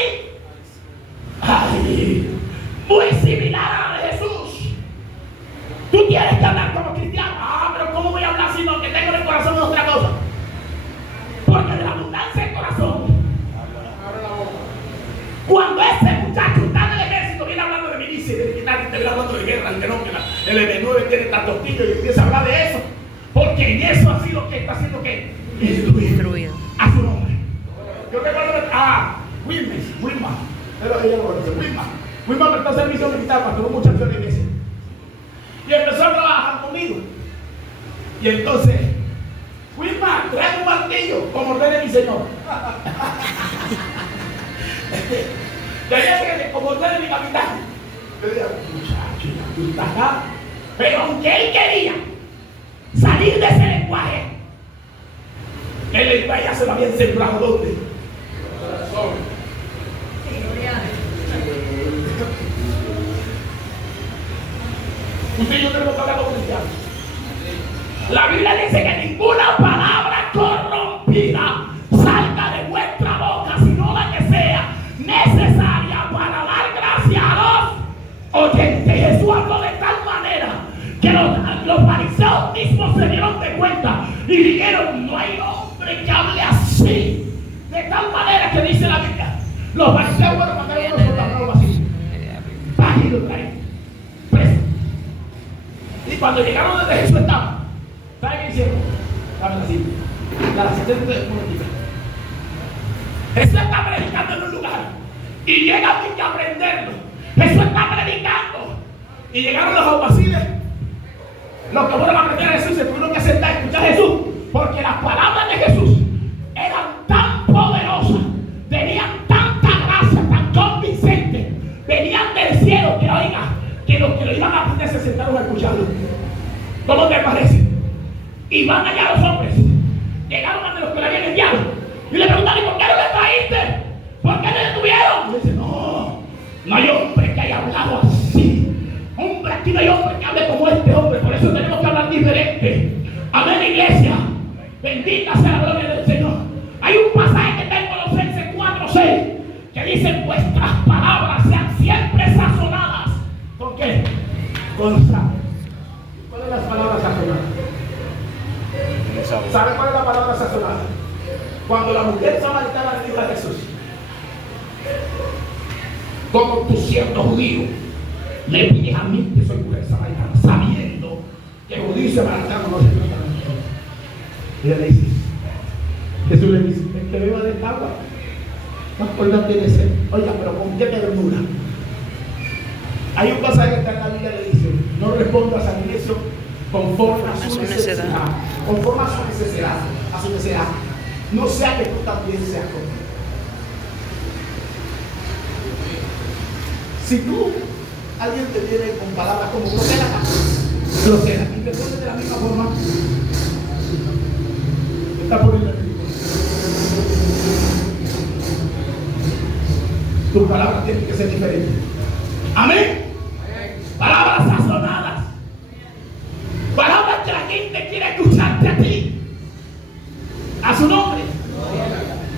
similar a la de Jesús. Tú tienes que hablar como cristiano. Pero ¿cómo voy a hablar si lo que tengo en el corazón es otra cosa? Porque de la abundancia del corazón, cuando ese muchacho está en el ejército, viene hablando de milicia, de militar, te viene hablando de guerra, el M9 tiene tantos tiros y empieza a hablar de eso. Porque en eso ha sido que está haciendo que Destruido. a su nombre. Yo recuerdo Wilma, pero ella lo conoce, Wilma prestó servicio militar para un muchacho de la iglesia. Y empezó a trabajar conmigo. Y entonces, Wilma, trae un martillo, como ordene mi Señor. Como ordene mi capitán. Yo le digo, muchacho, tú estás acá. Pero aunque él quería salir de ese lenguaje, el lenguaje ya se lo habían sembrado ¿dónde? Usted y yo tenemos que hablar como cristianos. La Biblia dice que ninguna palabra corrompida salga de vuestra boca, sino la que sea necesaria para dar gracia a los oyentes. Jesús habló de tal manera que los fariseos mismos se dieron de cuenta y dijeron, no hay hombre que hable así. De tal manera que dice la Biblia, los fariseos fueron a mandar unos soldados así. Aquí lo traen preso. Y cuando llegaron donde Jesús estaba, ¿saben qué hicieron? Estaban así. La asistente de política. Jesús está predicando en un lugar y llega a aprenderlo. Jesús está predicando y llegaron los alguaciles. Los que fueron a aprender a Jesús se tuvieron que sentar a escuchar a Jesús, porque las palabras de Jesús eran tan poderosas, tenían tanta gracia, tan convincentes, venían del cielo, que oiga, que los que lo iban a aprender se sentaron a escucharlo. ¿Cómo te parece? Y van allá los hombres, llegaron ante los que le habían enviado y le preguntaron, ¿y por qué no le traíste? ¿Por qué no le detuvieron? Y dice, no hay hombre que haya hablado así. Hombre, aquí no hay hombre que hable como este hombre, por eso tenemos que hablar diferente. Amén, iglesia. Bendita sea la gloria del Señor. Hay un pasaje que está en Colosenses 4:6 que dice, vuestras palabras sean siempre sazonadas. ¿Con qué? Con sal. ¿Cuál es la palabra sazonada? ¿Sabe cuál es la palabra sazonada? Cuando la mujer samaritana le dijo a Jesús, como tú siendo judío me pides a mí que soy mujer samaritana, sabiendo que judío y samaritano no se tratan. Y ella le dice, Jesús le dice, el que beba de esta agua más por la tiene sed. Oiga, pero ¿con qué ternura? Hay un pasaje que está en la Biblia que dice, no respondas al necio conforme a su necesidad. Conforme a su necesidad. No sea que tú también seas como él. Si tú, alguien te viene con palabras como grosera, y te pones de la misma forma, te está poniendo en ridículo. Tus palabras tienen que ser diferentes. Amén. Palabras sazonadas. Palabras que la gente quiere escucharte a ti. A su nombre.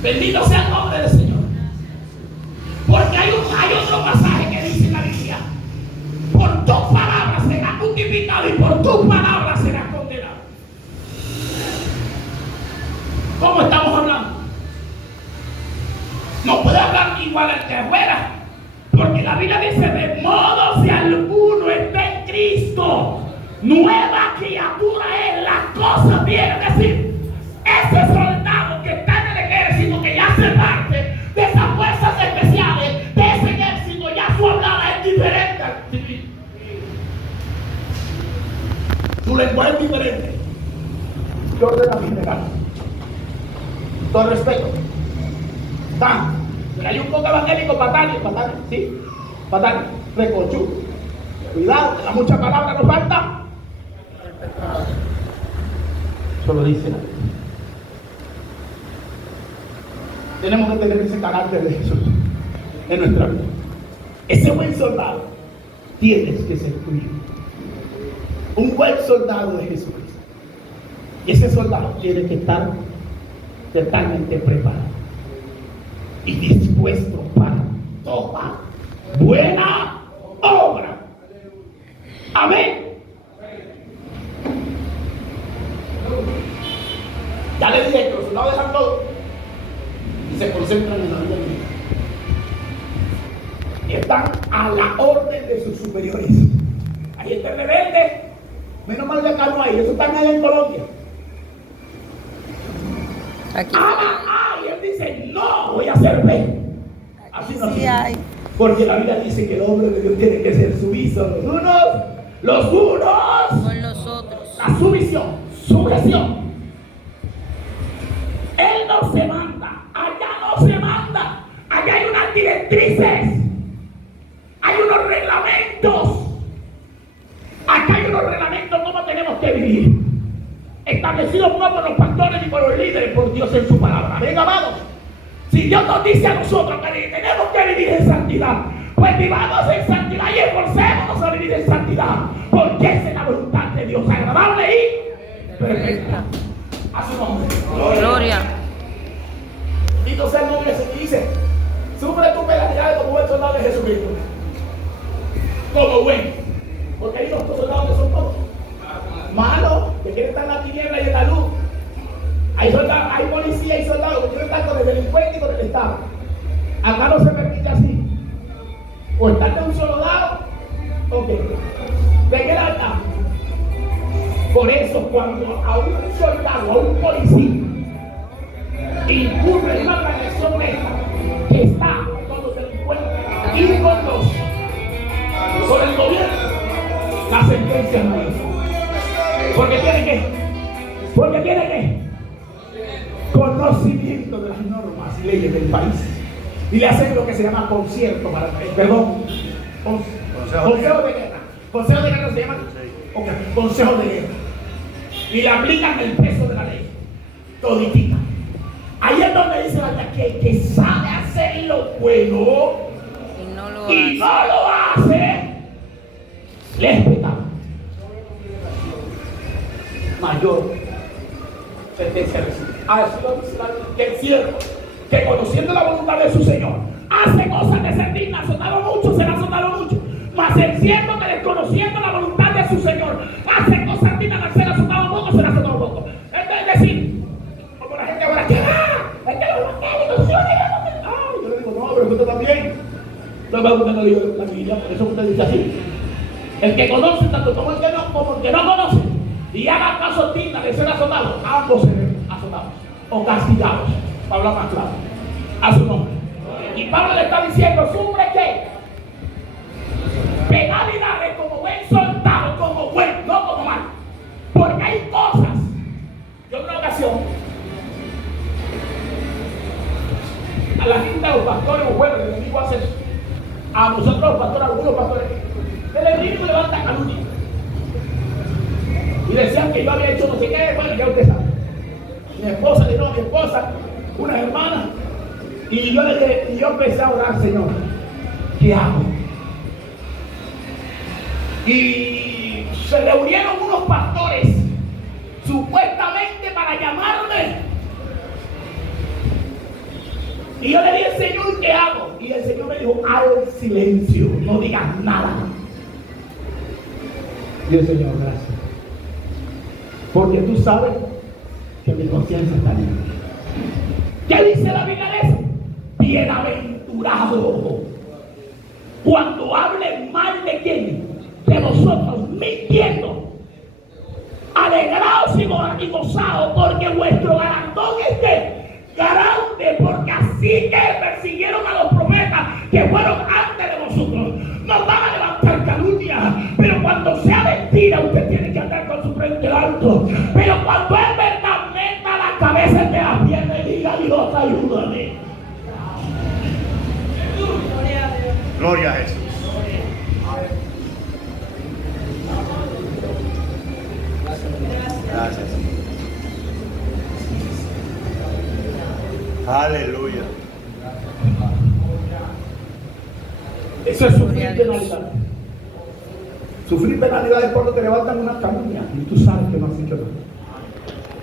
Bendito sea el nombre del Señor. Porque hay otro pasaje que dice en la Biblia, por tus palabras serás justificado y por tus palabras serás condenado. ¿Cómo estamos hablando? No puede hablar igual al que afuera, porque la Biblia dice, de modo si alguno está en Cristo, nueva criatura es. Las cosas vienen a decir, ese soldado que está en el ejército, que ya hace parte de esas fuerzas especiales, de ese ejército, ya su hablada es diferente al civil. Su lenguaje es diferente. Yo ordeno a mi legal. Todo respeto. Pero hay un poco evangélico patán, ¿sí? Patán, recochudo. Cuidado, que la mucha palabra nos falta. Solo dice la Biblia. Tenemos que tener ese carácter de Jesús. en nuestra vida. Ese buen soldado tienes que ser tú. Un buen soldado de Jesucristo. Y ese soldado tiene que estar totalmente preparado y dispuesto para toda buena obra. Amén. Ya le dije que los soldados dejan todo y se concentran en la vida divina. Y están a la orden de sus superiores. Hay gente rebelde. Menos mal de acá no hay. Eso están allá en Colombia. Aquí Y él dice, no, voy a ser B. Así no sí hay. Porque la Biblia dice que el hombre de Dios tiene que ser sumiso los unos Con los otros. la sumisión, sujeción. Él no se manda, allá no se manda, allá hay unas directrices, hay unos reglamentos, acá hay unos reglamentos cómo tenemos que vivir, establecidos no por los pastores ni por los líderes, por Dios en su palabra. Venga, amados, si Dios nos dice a nosotros que tenemos que vivir en santidad, pues vivamos en santidad y esforcémonos a vivir en santidad, porque esa es la voluntad de Dios, agradable y perfecta. A su nombre. Gloria. Bendito sea el nombre que dice: sufre tu penalidad como buen soldado de Jesucristo. Como buen. Porque hay unos soldados que son todos malos, que quieren estar en la tiniebla y en la luz. Hay policía y soldados que quieren estar con el delincuente y con el Estado. Acá no se permite así. O estar de un solo lado, ok. ¿De qué lado está? Por eso, cuando a un soldado, a un policía, incurre en una transgresión esta, que está con los delincuentes y con el gobierno, la sentencia no es. Porque tiene que conocimiento de las normas y leyes del país. Y le hacen lo que se llama concierto, consejo de guerra. Consejo de guerra se llama consejo de guerra. Y le aplican el peso de la ley. Toditica. Ahí es donde dice que el que sabe hacer lo bueno y no lo hace, le es pecado. Mayor sentencia recibe. Así lo dice la Biblia, que el siervo, que conociendo la voluntad de su Señor, hace cosas de ser digna, azotado mucho, será azotado mucho. Mas el siervo que desconociendo la voluntad de su Señor, hace cosas dignas, al ser azotado poco, será azotado poco. Esto es decir, como la gente ahora que es que los evangélicos, yo le digo, no, pero usted también. No me gusta la Biblia, por eso usted dice así. El que conoce tanto como el que no conoce, y haga caso digna de ser azotado, ambos serán azotados o castigados, para hablar más claro, a su nombre. Y Pablo le está diciendo, sufre que penalidades como buen soldado, como buen, no como mal, porque hay cosas. Yo en una ocasión a la gente de los pastores, bueno, el enemigo hace eso. A nosotros los pastores, algunos pastores, el enemigo levanta calumnia y decían que yo había hecho no sé qué. Bueno, ya usted sabe, mi esposa, una hermana, y yo empecé a orar, Señor, ¿qué hago? Y se reunieron unos pastores supuestamente para llamarme, y yo le dije, Señor, ¿qué hago? Y el Señor me dijo, haz silencio, no digas nada. Y el Señor, gracias, porque tú sabes que mi conciencia está limpia. ¿Qué dice la Biblia de eso? Bienaventurado cuando hablen mal de quién, de nosotros, mintiendo. Alegraos y gozados, porque vuestro galardón es grande, porque así que persiguieron a los profetas que fueron antes de vosotros. Nos van a levantar calumnia, pero cuando sea mentira, usted tiene que andar con su frente alto. Pero cuando es verdad, meta la cabeza entre las piernas y diga, Dios, ayúdame. Gloria a Jesús. Gracias. Aleluya. Eso es Gloria a sufrir Dios. penalidades. Sufrir penalidades es cuando te levantan una calumnia y tú sabes que no has hecho nada.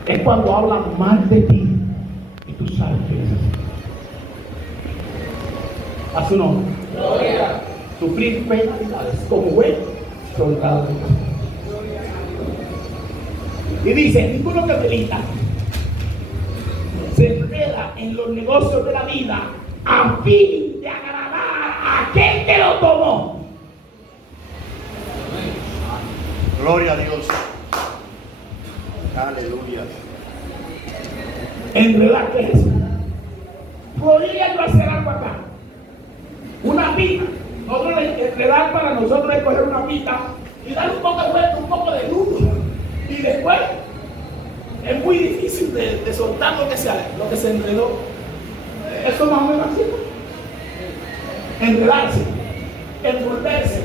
Es cuando hablan mal de ti y tú sabes que es así. A su nombre. Sufrir penalidades como buen soldado. Y dice, ninguno que milita se enreda en los negocios de la vida a fin de agradar a aquel que lo tomó. Gloria a Dios. Aleluya. ¿Enredar qué es eso? Podría yo hacer algo acá. Una pita. Nosotros enredar para nosotros es coger una pita y dar un poco de vuelta, un poco de luz. Y después es muy difícil de soltar lo que se enredó. Eso más o menos así. Enredarse, envolverse.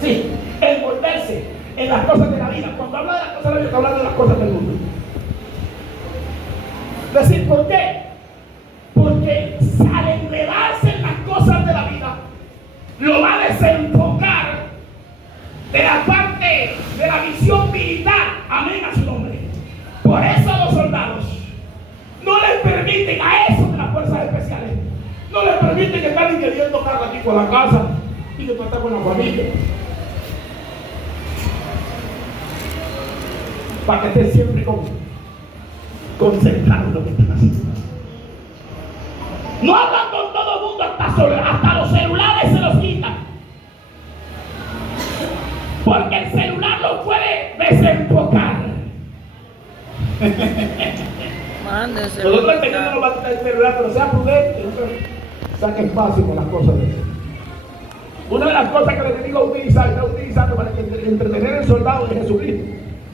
Sí, envolverse en las cosas de la vida. Cuando habla de las cosas de la vida, está hablando de las cosas del mundo. Es decir, ¿por qué? Porque al enredarse en las cosas de la vida, lo va a desenfocar de la parte de la visión militar. Amén a su nombre. Por eso a los soldados no les permiten, a esos de las fuerzas especiales, no les permiten que estén queriendo carga aquí por la casa y que tú estás con la familia. Para que estés siempre concentrado en lo que están haciendo. No hablan con todo el mundo, hasta los celulares se los quitan. Porque el celular lo puede desenfocar. Mándese. Nosotros el Señor no nos va a quitar el celular, pero sea prudente, no saque espacio con las cosas de Dios. Una de las cosas que el enemigo está utilizando para entretener al soldado de Jesucristo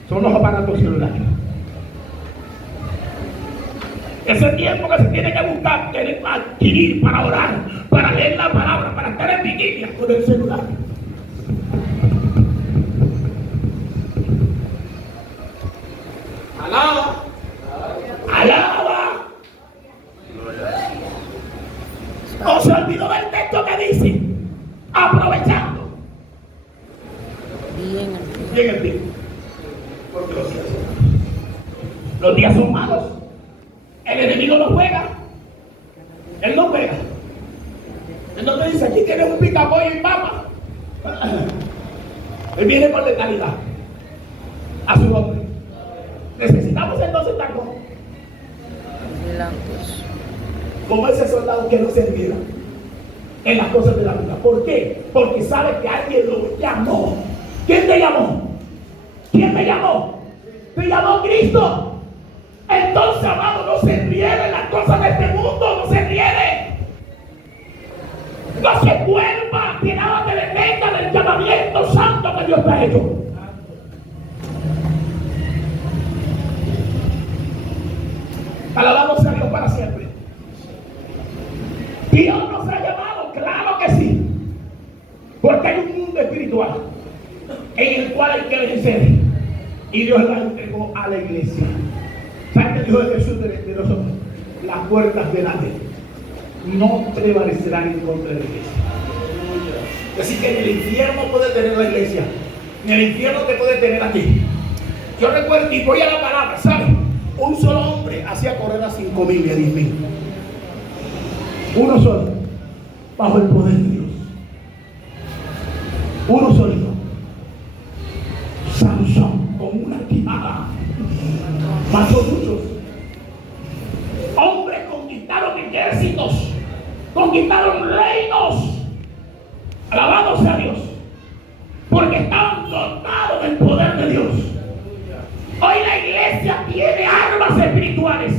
son los aparatos celulares. Ese tiempo que se tiene que buscar, que adquirir para orar, para leer la palabra, para estar en vigilia con el celular. Alaba. Alaba. ¿O se olvidó del texto que dice? Aprovechando. Bien el tiempo. Porque los días son malos. El enemigo no juega. Él no juega. Él no te dice, aquí tienes un picapollo y papa. Él viene por letalidad. A su nombre. Necesitamos entonces estar como ese soldado que no se enreda en las cosas de la vida. ¿Por qué? Porque sabe que alguien lo llamó. ¿Quién te llamó? ¿Quién me llamó? ¿Te llamó Cristo? Entonces, amado, no se enriede en las cosas de este mundo, no se enriede. No se vuelva, que nada te detenga del llamamiento santo que Dios te ha hecho. Alabamos a Dios para siempre. Dios nos ha llamado, claro que sí. Porque hay un mundo espiritual en el cual hay que vencer. Y Dios la entregó a la iglesia. ¿Saben qué dijo Jesús de nosotros? Las puertas del Hades no prevalecerán en contra de la iglesia. Así que en el infierno puede tener la iglesia. En el infierno te puede tener a ti. Yo recuerdo, y voy a la palabra, ¿sabes? Un solo hombre hacía correr a 5,000 y a 10,000. Uno solo, bajo el poder de Dios. Uno solito. Sansón, con una quijada, mató muchos. Hombres conquistaron ejércitos, conquistaron reinos. Alabado sea Dios, porque estaban dotados del poder de Dios. Hoy la iglesia tiene armas espirituales.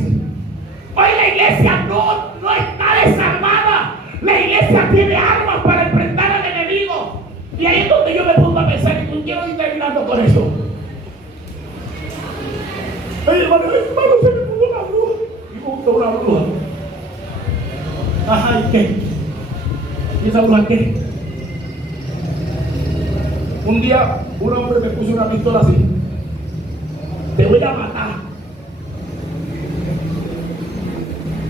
Hoy la iglesia no está desarmada. La iglesia tiene armas para enfrentar al enemigo. Y ahí es donde yo me pongo a pensar, y quiero ir terminando con eso. Oye, hermano, se me puso una bruja. Y puso una bruja. Ajá, ¿y qué? ¿Y esa bruja qué? Un día un hombre me puso una pistola así. Te voy a matar.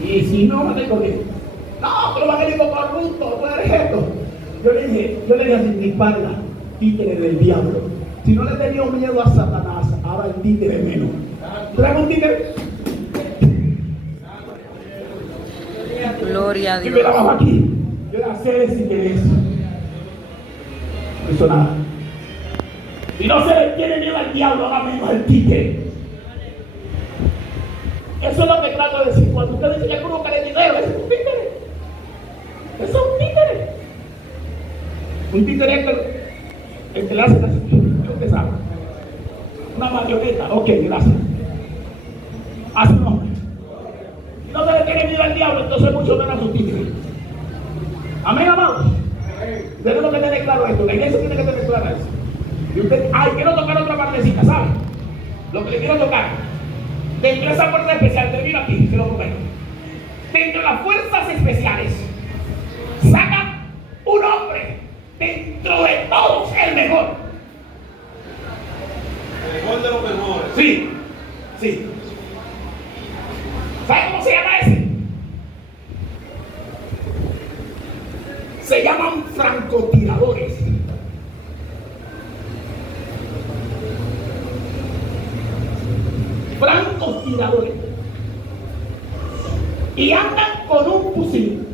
Y si no, me conmigo. No, pero van a ir corrupto, tú eres esto. Yo le dije así, mi padre, títere del diablo. Si no le tenía miedo a Satanás, ahora el títere menos. ¿Trae un títere? Gloria a Y me Dios. la bajo aquí. Yo la sé si querés. No hizo nada. Y no se le tiene miedo al diablo, ahora menos al títere. Eso es lo que trato de decir. Cuando usted dice que uno quiere dinero, ese es un títere. Eso es un títere. Un títere es el que le hace así. Usted sabe. Una marioneta. Ok, gracias. Hace un hombre. Si no se le tiene miedo al diablo, entonces mucho menos a su títere. Amén, amados. Tenemos que tener claro esto. La iglesia tiene que tener claro eso. Y usted, quiero tocar otra partecita, ¿sabe? Lo que le quiero tocar. Dentro de esa fuerza especial, termino aquí, se lo prometo. Dentro de las fuerzas especiales, saca un hombre, dentro de todos, el mejor. El mejor de los mejores. Sí, sí. ¿Sabe cómo se llama ese? Se llaman francotiradores. Francotiradores. Y andan con un fusil.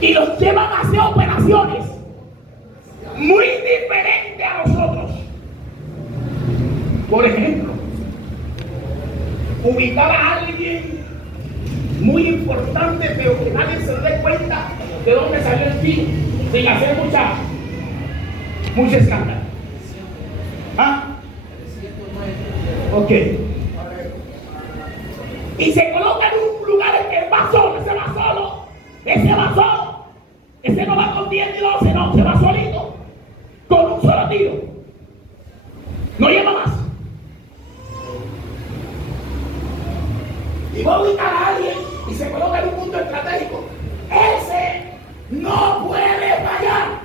Y los llevan a hacer operaciones muy diferentes a nosotros. Por ejemplo, ubicar a alguien muy importante, pero que nadie se dé cuenta de dónde salió el tiro, sin hacer mucha escándalo. ¿Ah? Ok. Y se coloca en un lugar en que él va solo, ese va solo, ese va solo, ese no va con 10 ni 12, no, se va solito, con un solo tiro. No lleva más. Y va a ubicar a alguien y se coloca en un punto estratégico. Ese no puede fallar.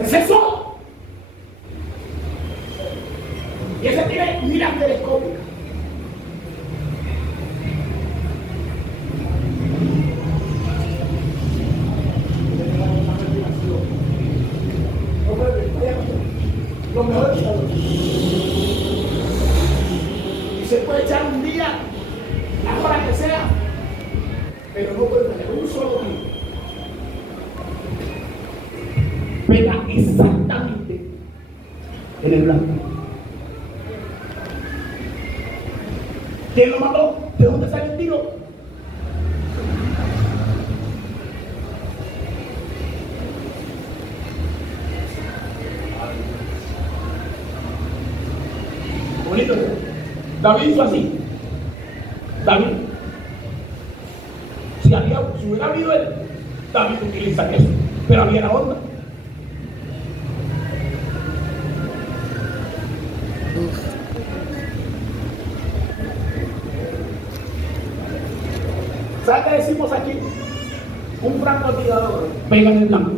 Ese es solo. Y ese tiene miras telescópicas. Lo mejor es y se puede echar un día, la hora que sea, pero no puede tener un solo tiro. Pega exactamente en el blanco. ¿Quién lo mató? ¿De dónde sale el tiro? Bonito. David hizo así. David. Si hubiera habido él, David utiliza eso. Pero había la onda. ¿Sabes qué decimos aquí? Un francotirador pega en el blanco.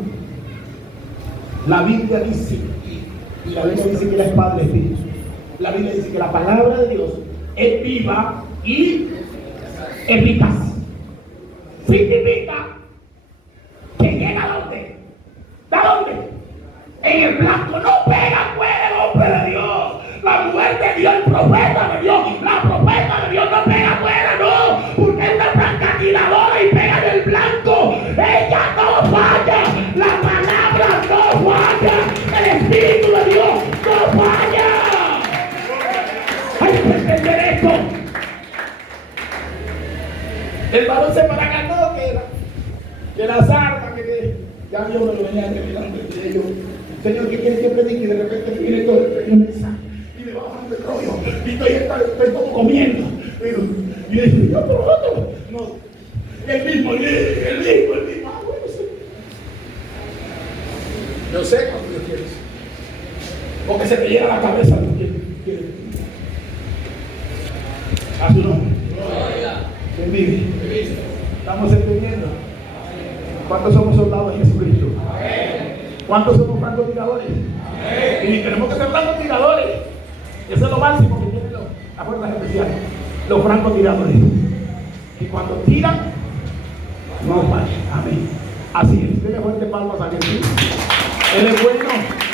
La Biblia dice, y la Biblia dice que la espada del Espíritu. La Biblia dice que la palabra de Dios es viva y eficaz. Significa que llega a dónde. ¿A dónde? En el blanco. No pega fuera el hombre de Dios. La mujer de Dios, el profeta de Dios, la profeta de Dios no pega fuera, no. Porque es una francotiradora y pega en el blanco. Ella no falla. La palabra no falla. El Espíritu de Dios no falla. Hay que entender esto. El varón se para acá, no, que las armas, que ya yo me lo venía terminando. Señor, ¿qué quiere que predique? Y de repente viene todo el mensaje y me va bajando el rollo. Y estoy como comiendo. Y le digo, yo por otro. No, el mismo. Ah, bueno, sí. Yo sé cuando Dios quiere. Porque se te llega a la cabeza lo que quiere. A su nombre. ¿Quién vive? Estamos entendiendo. ¿Cuántos somos soldados de Jesucristo? ¿Cuántos somos francotiradores? Y tenemos que ser francotiradores. Eso es lo máximo que tienen las fuerzas especiales. Los francotiradores. Y cuando tiran, no falla. Amén. Así es. Denle fuerte palmas a Jesús. Él es bueno.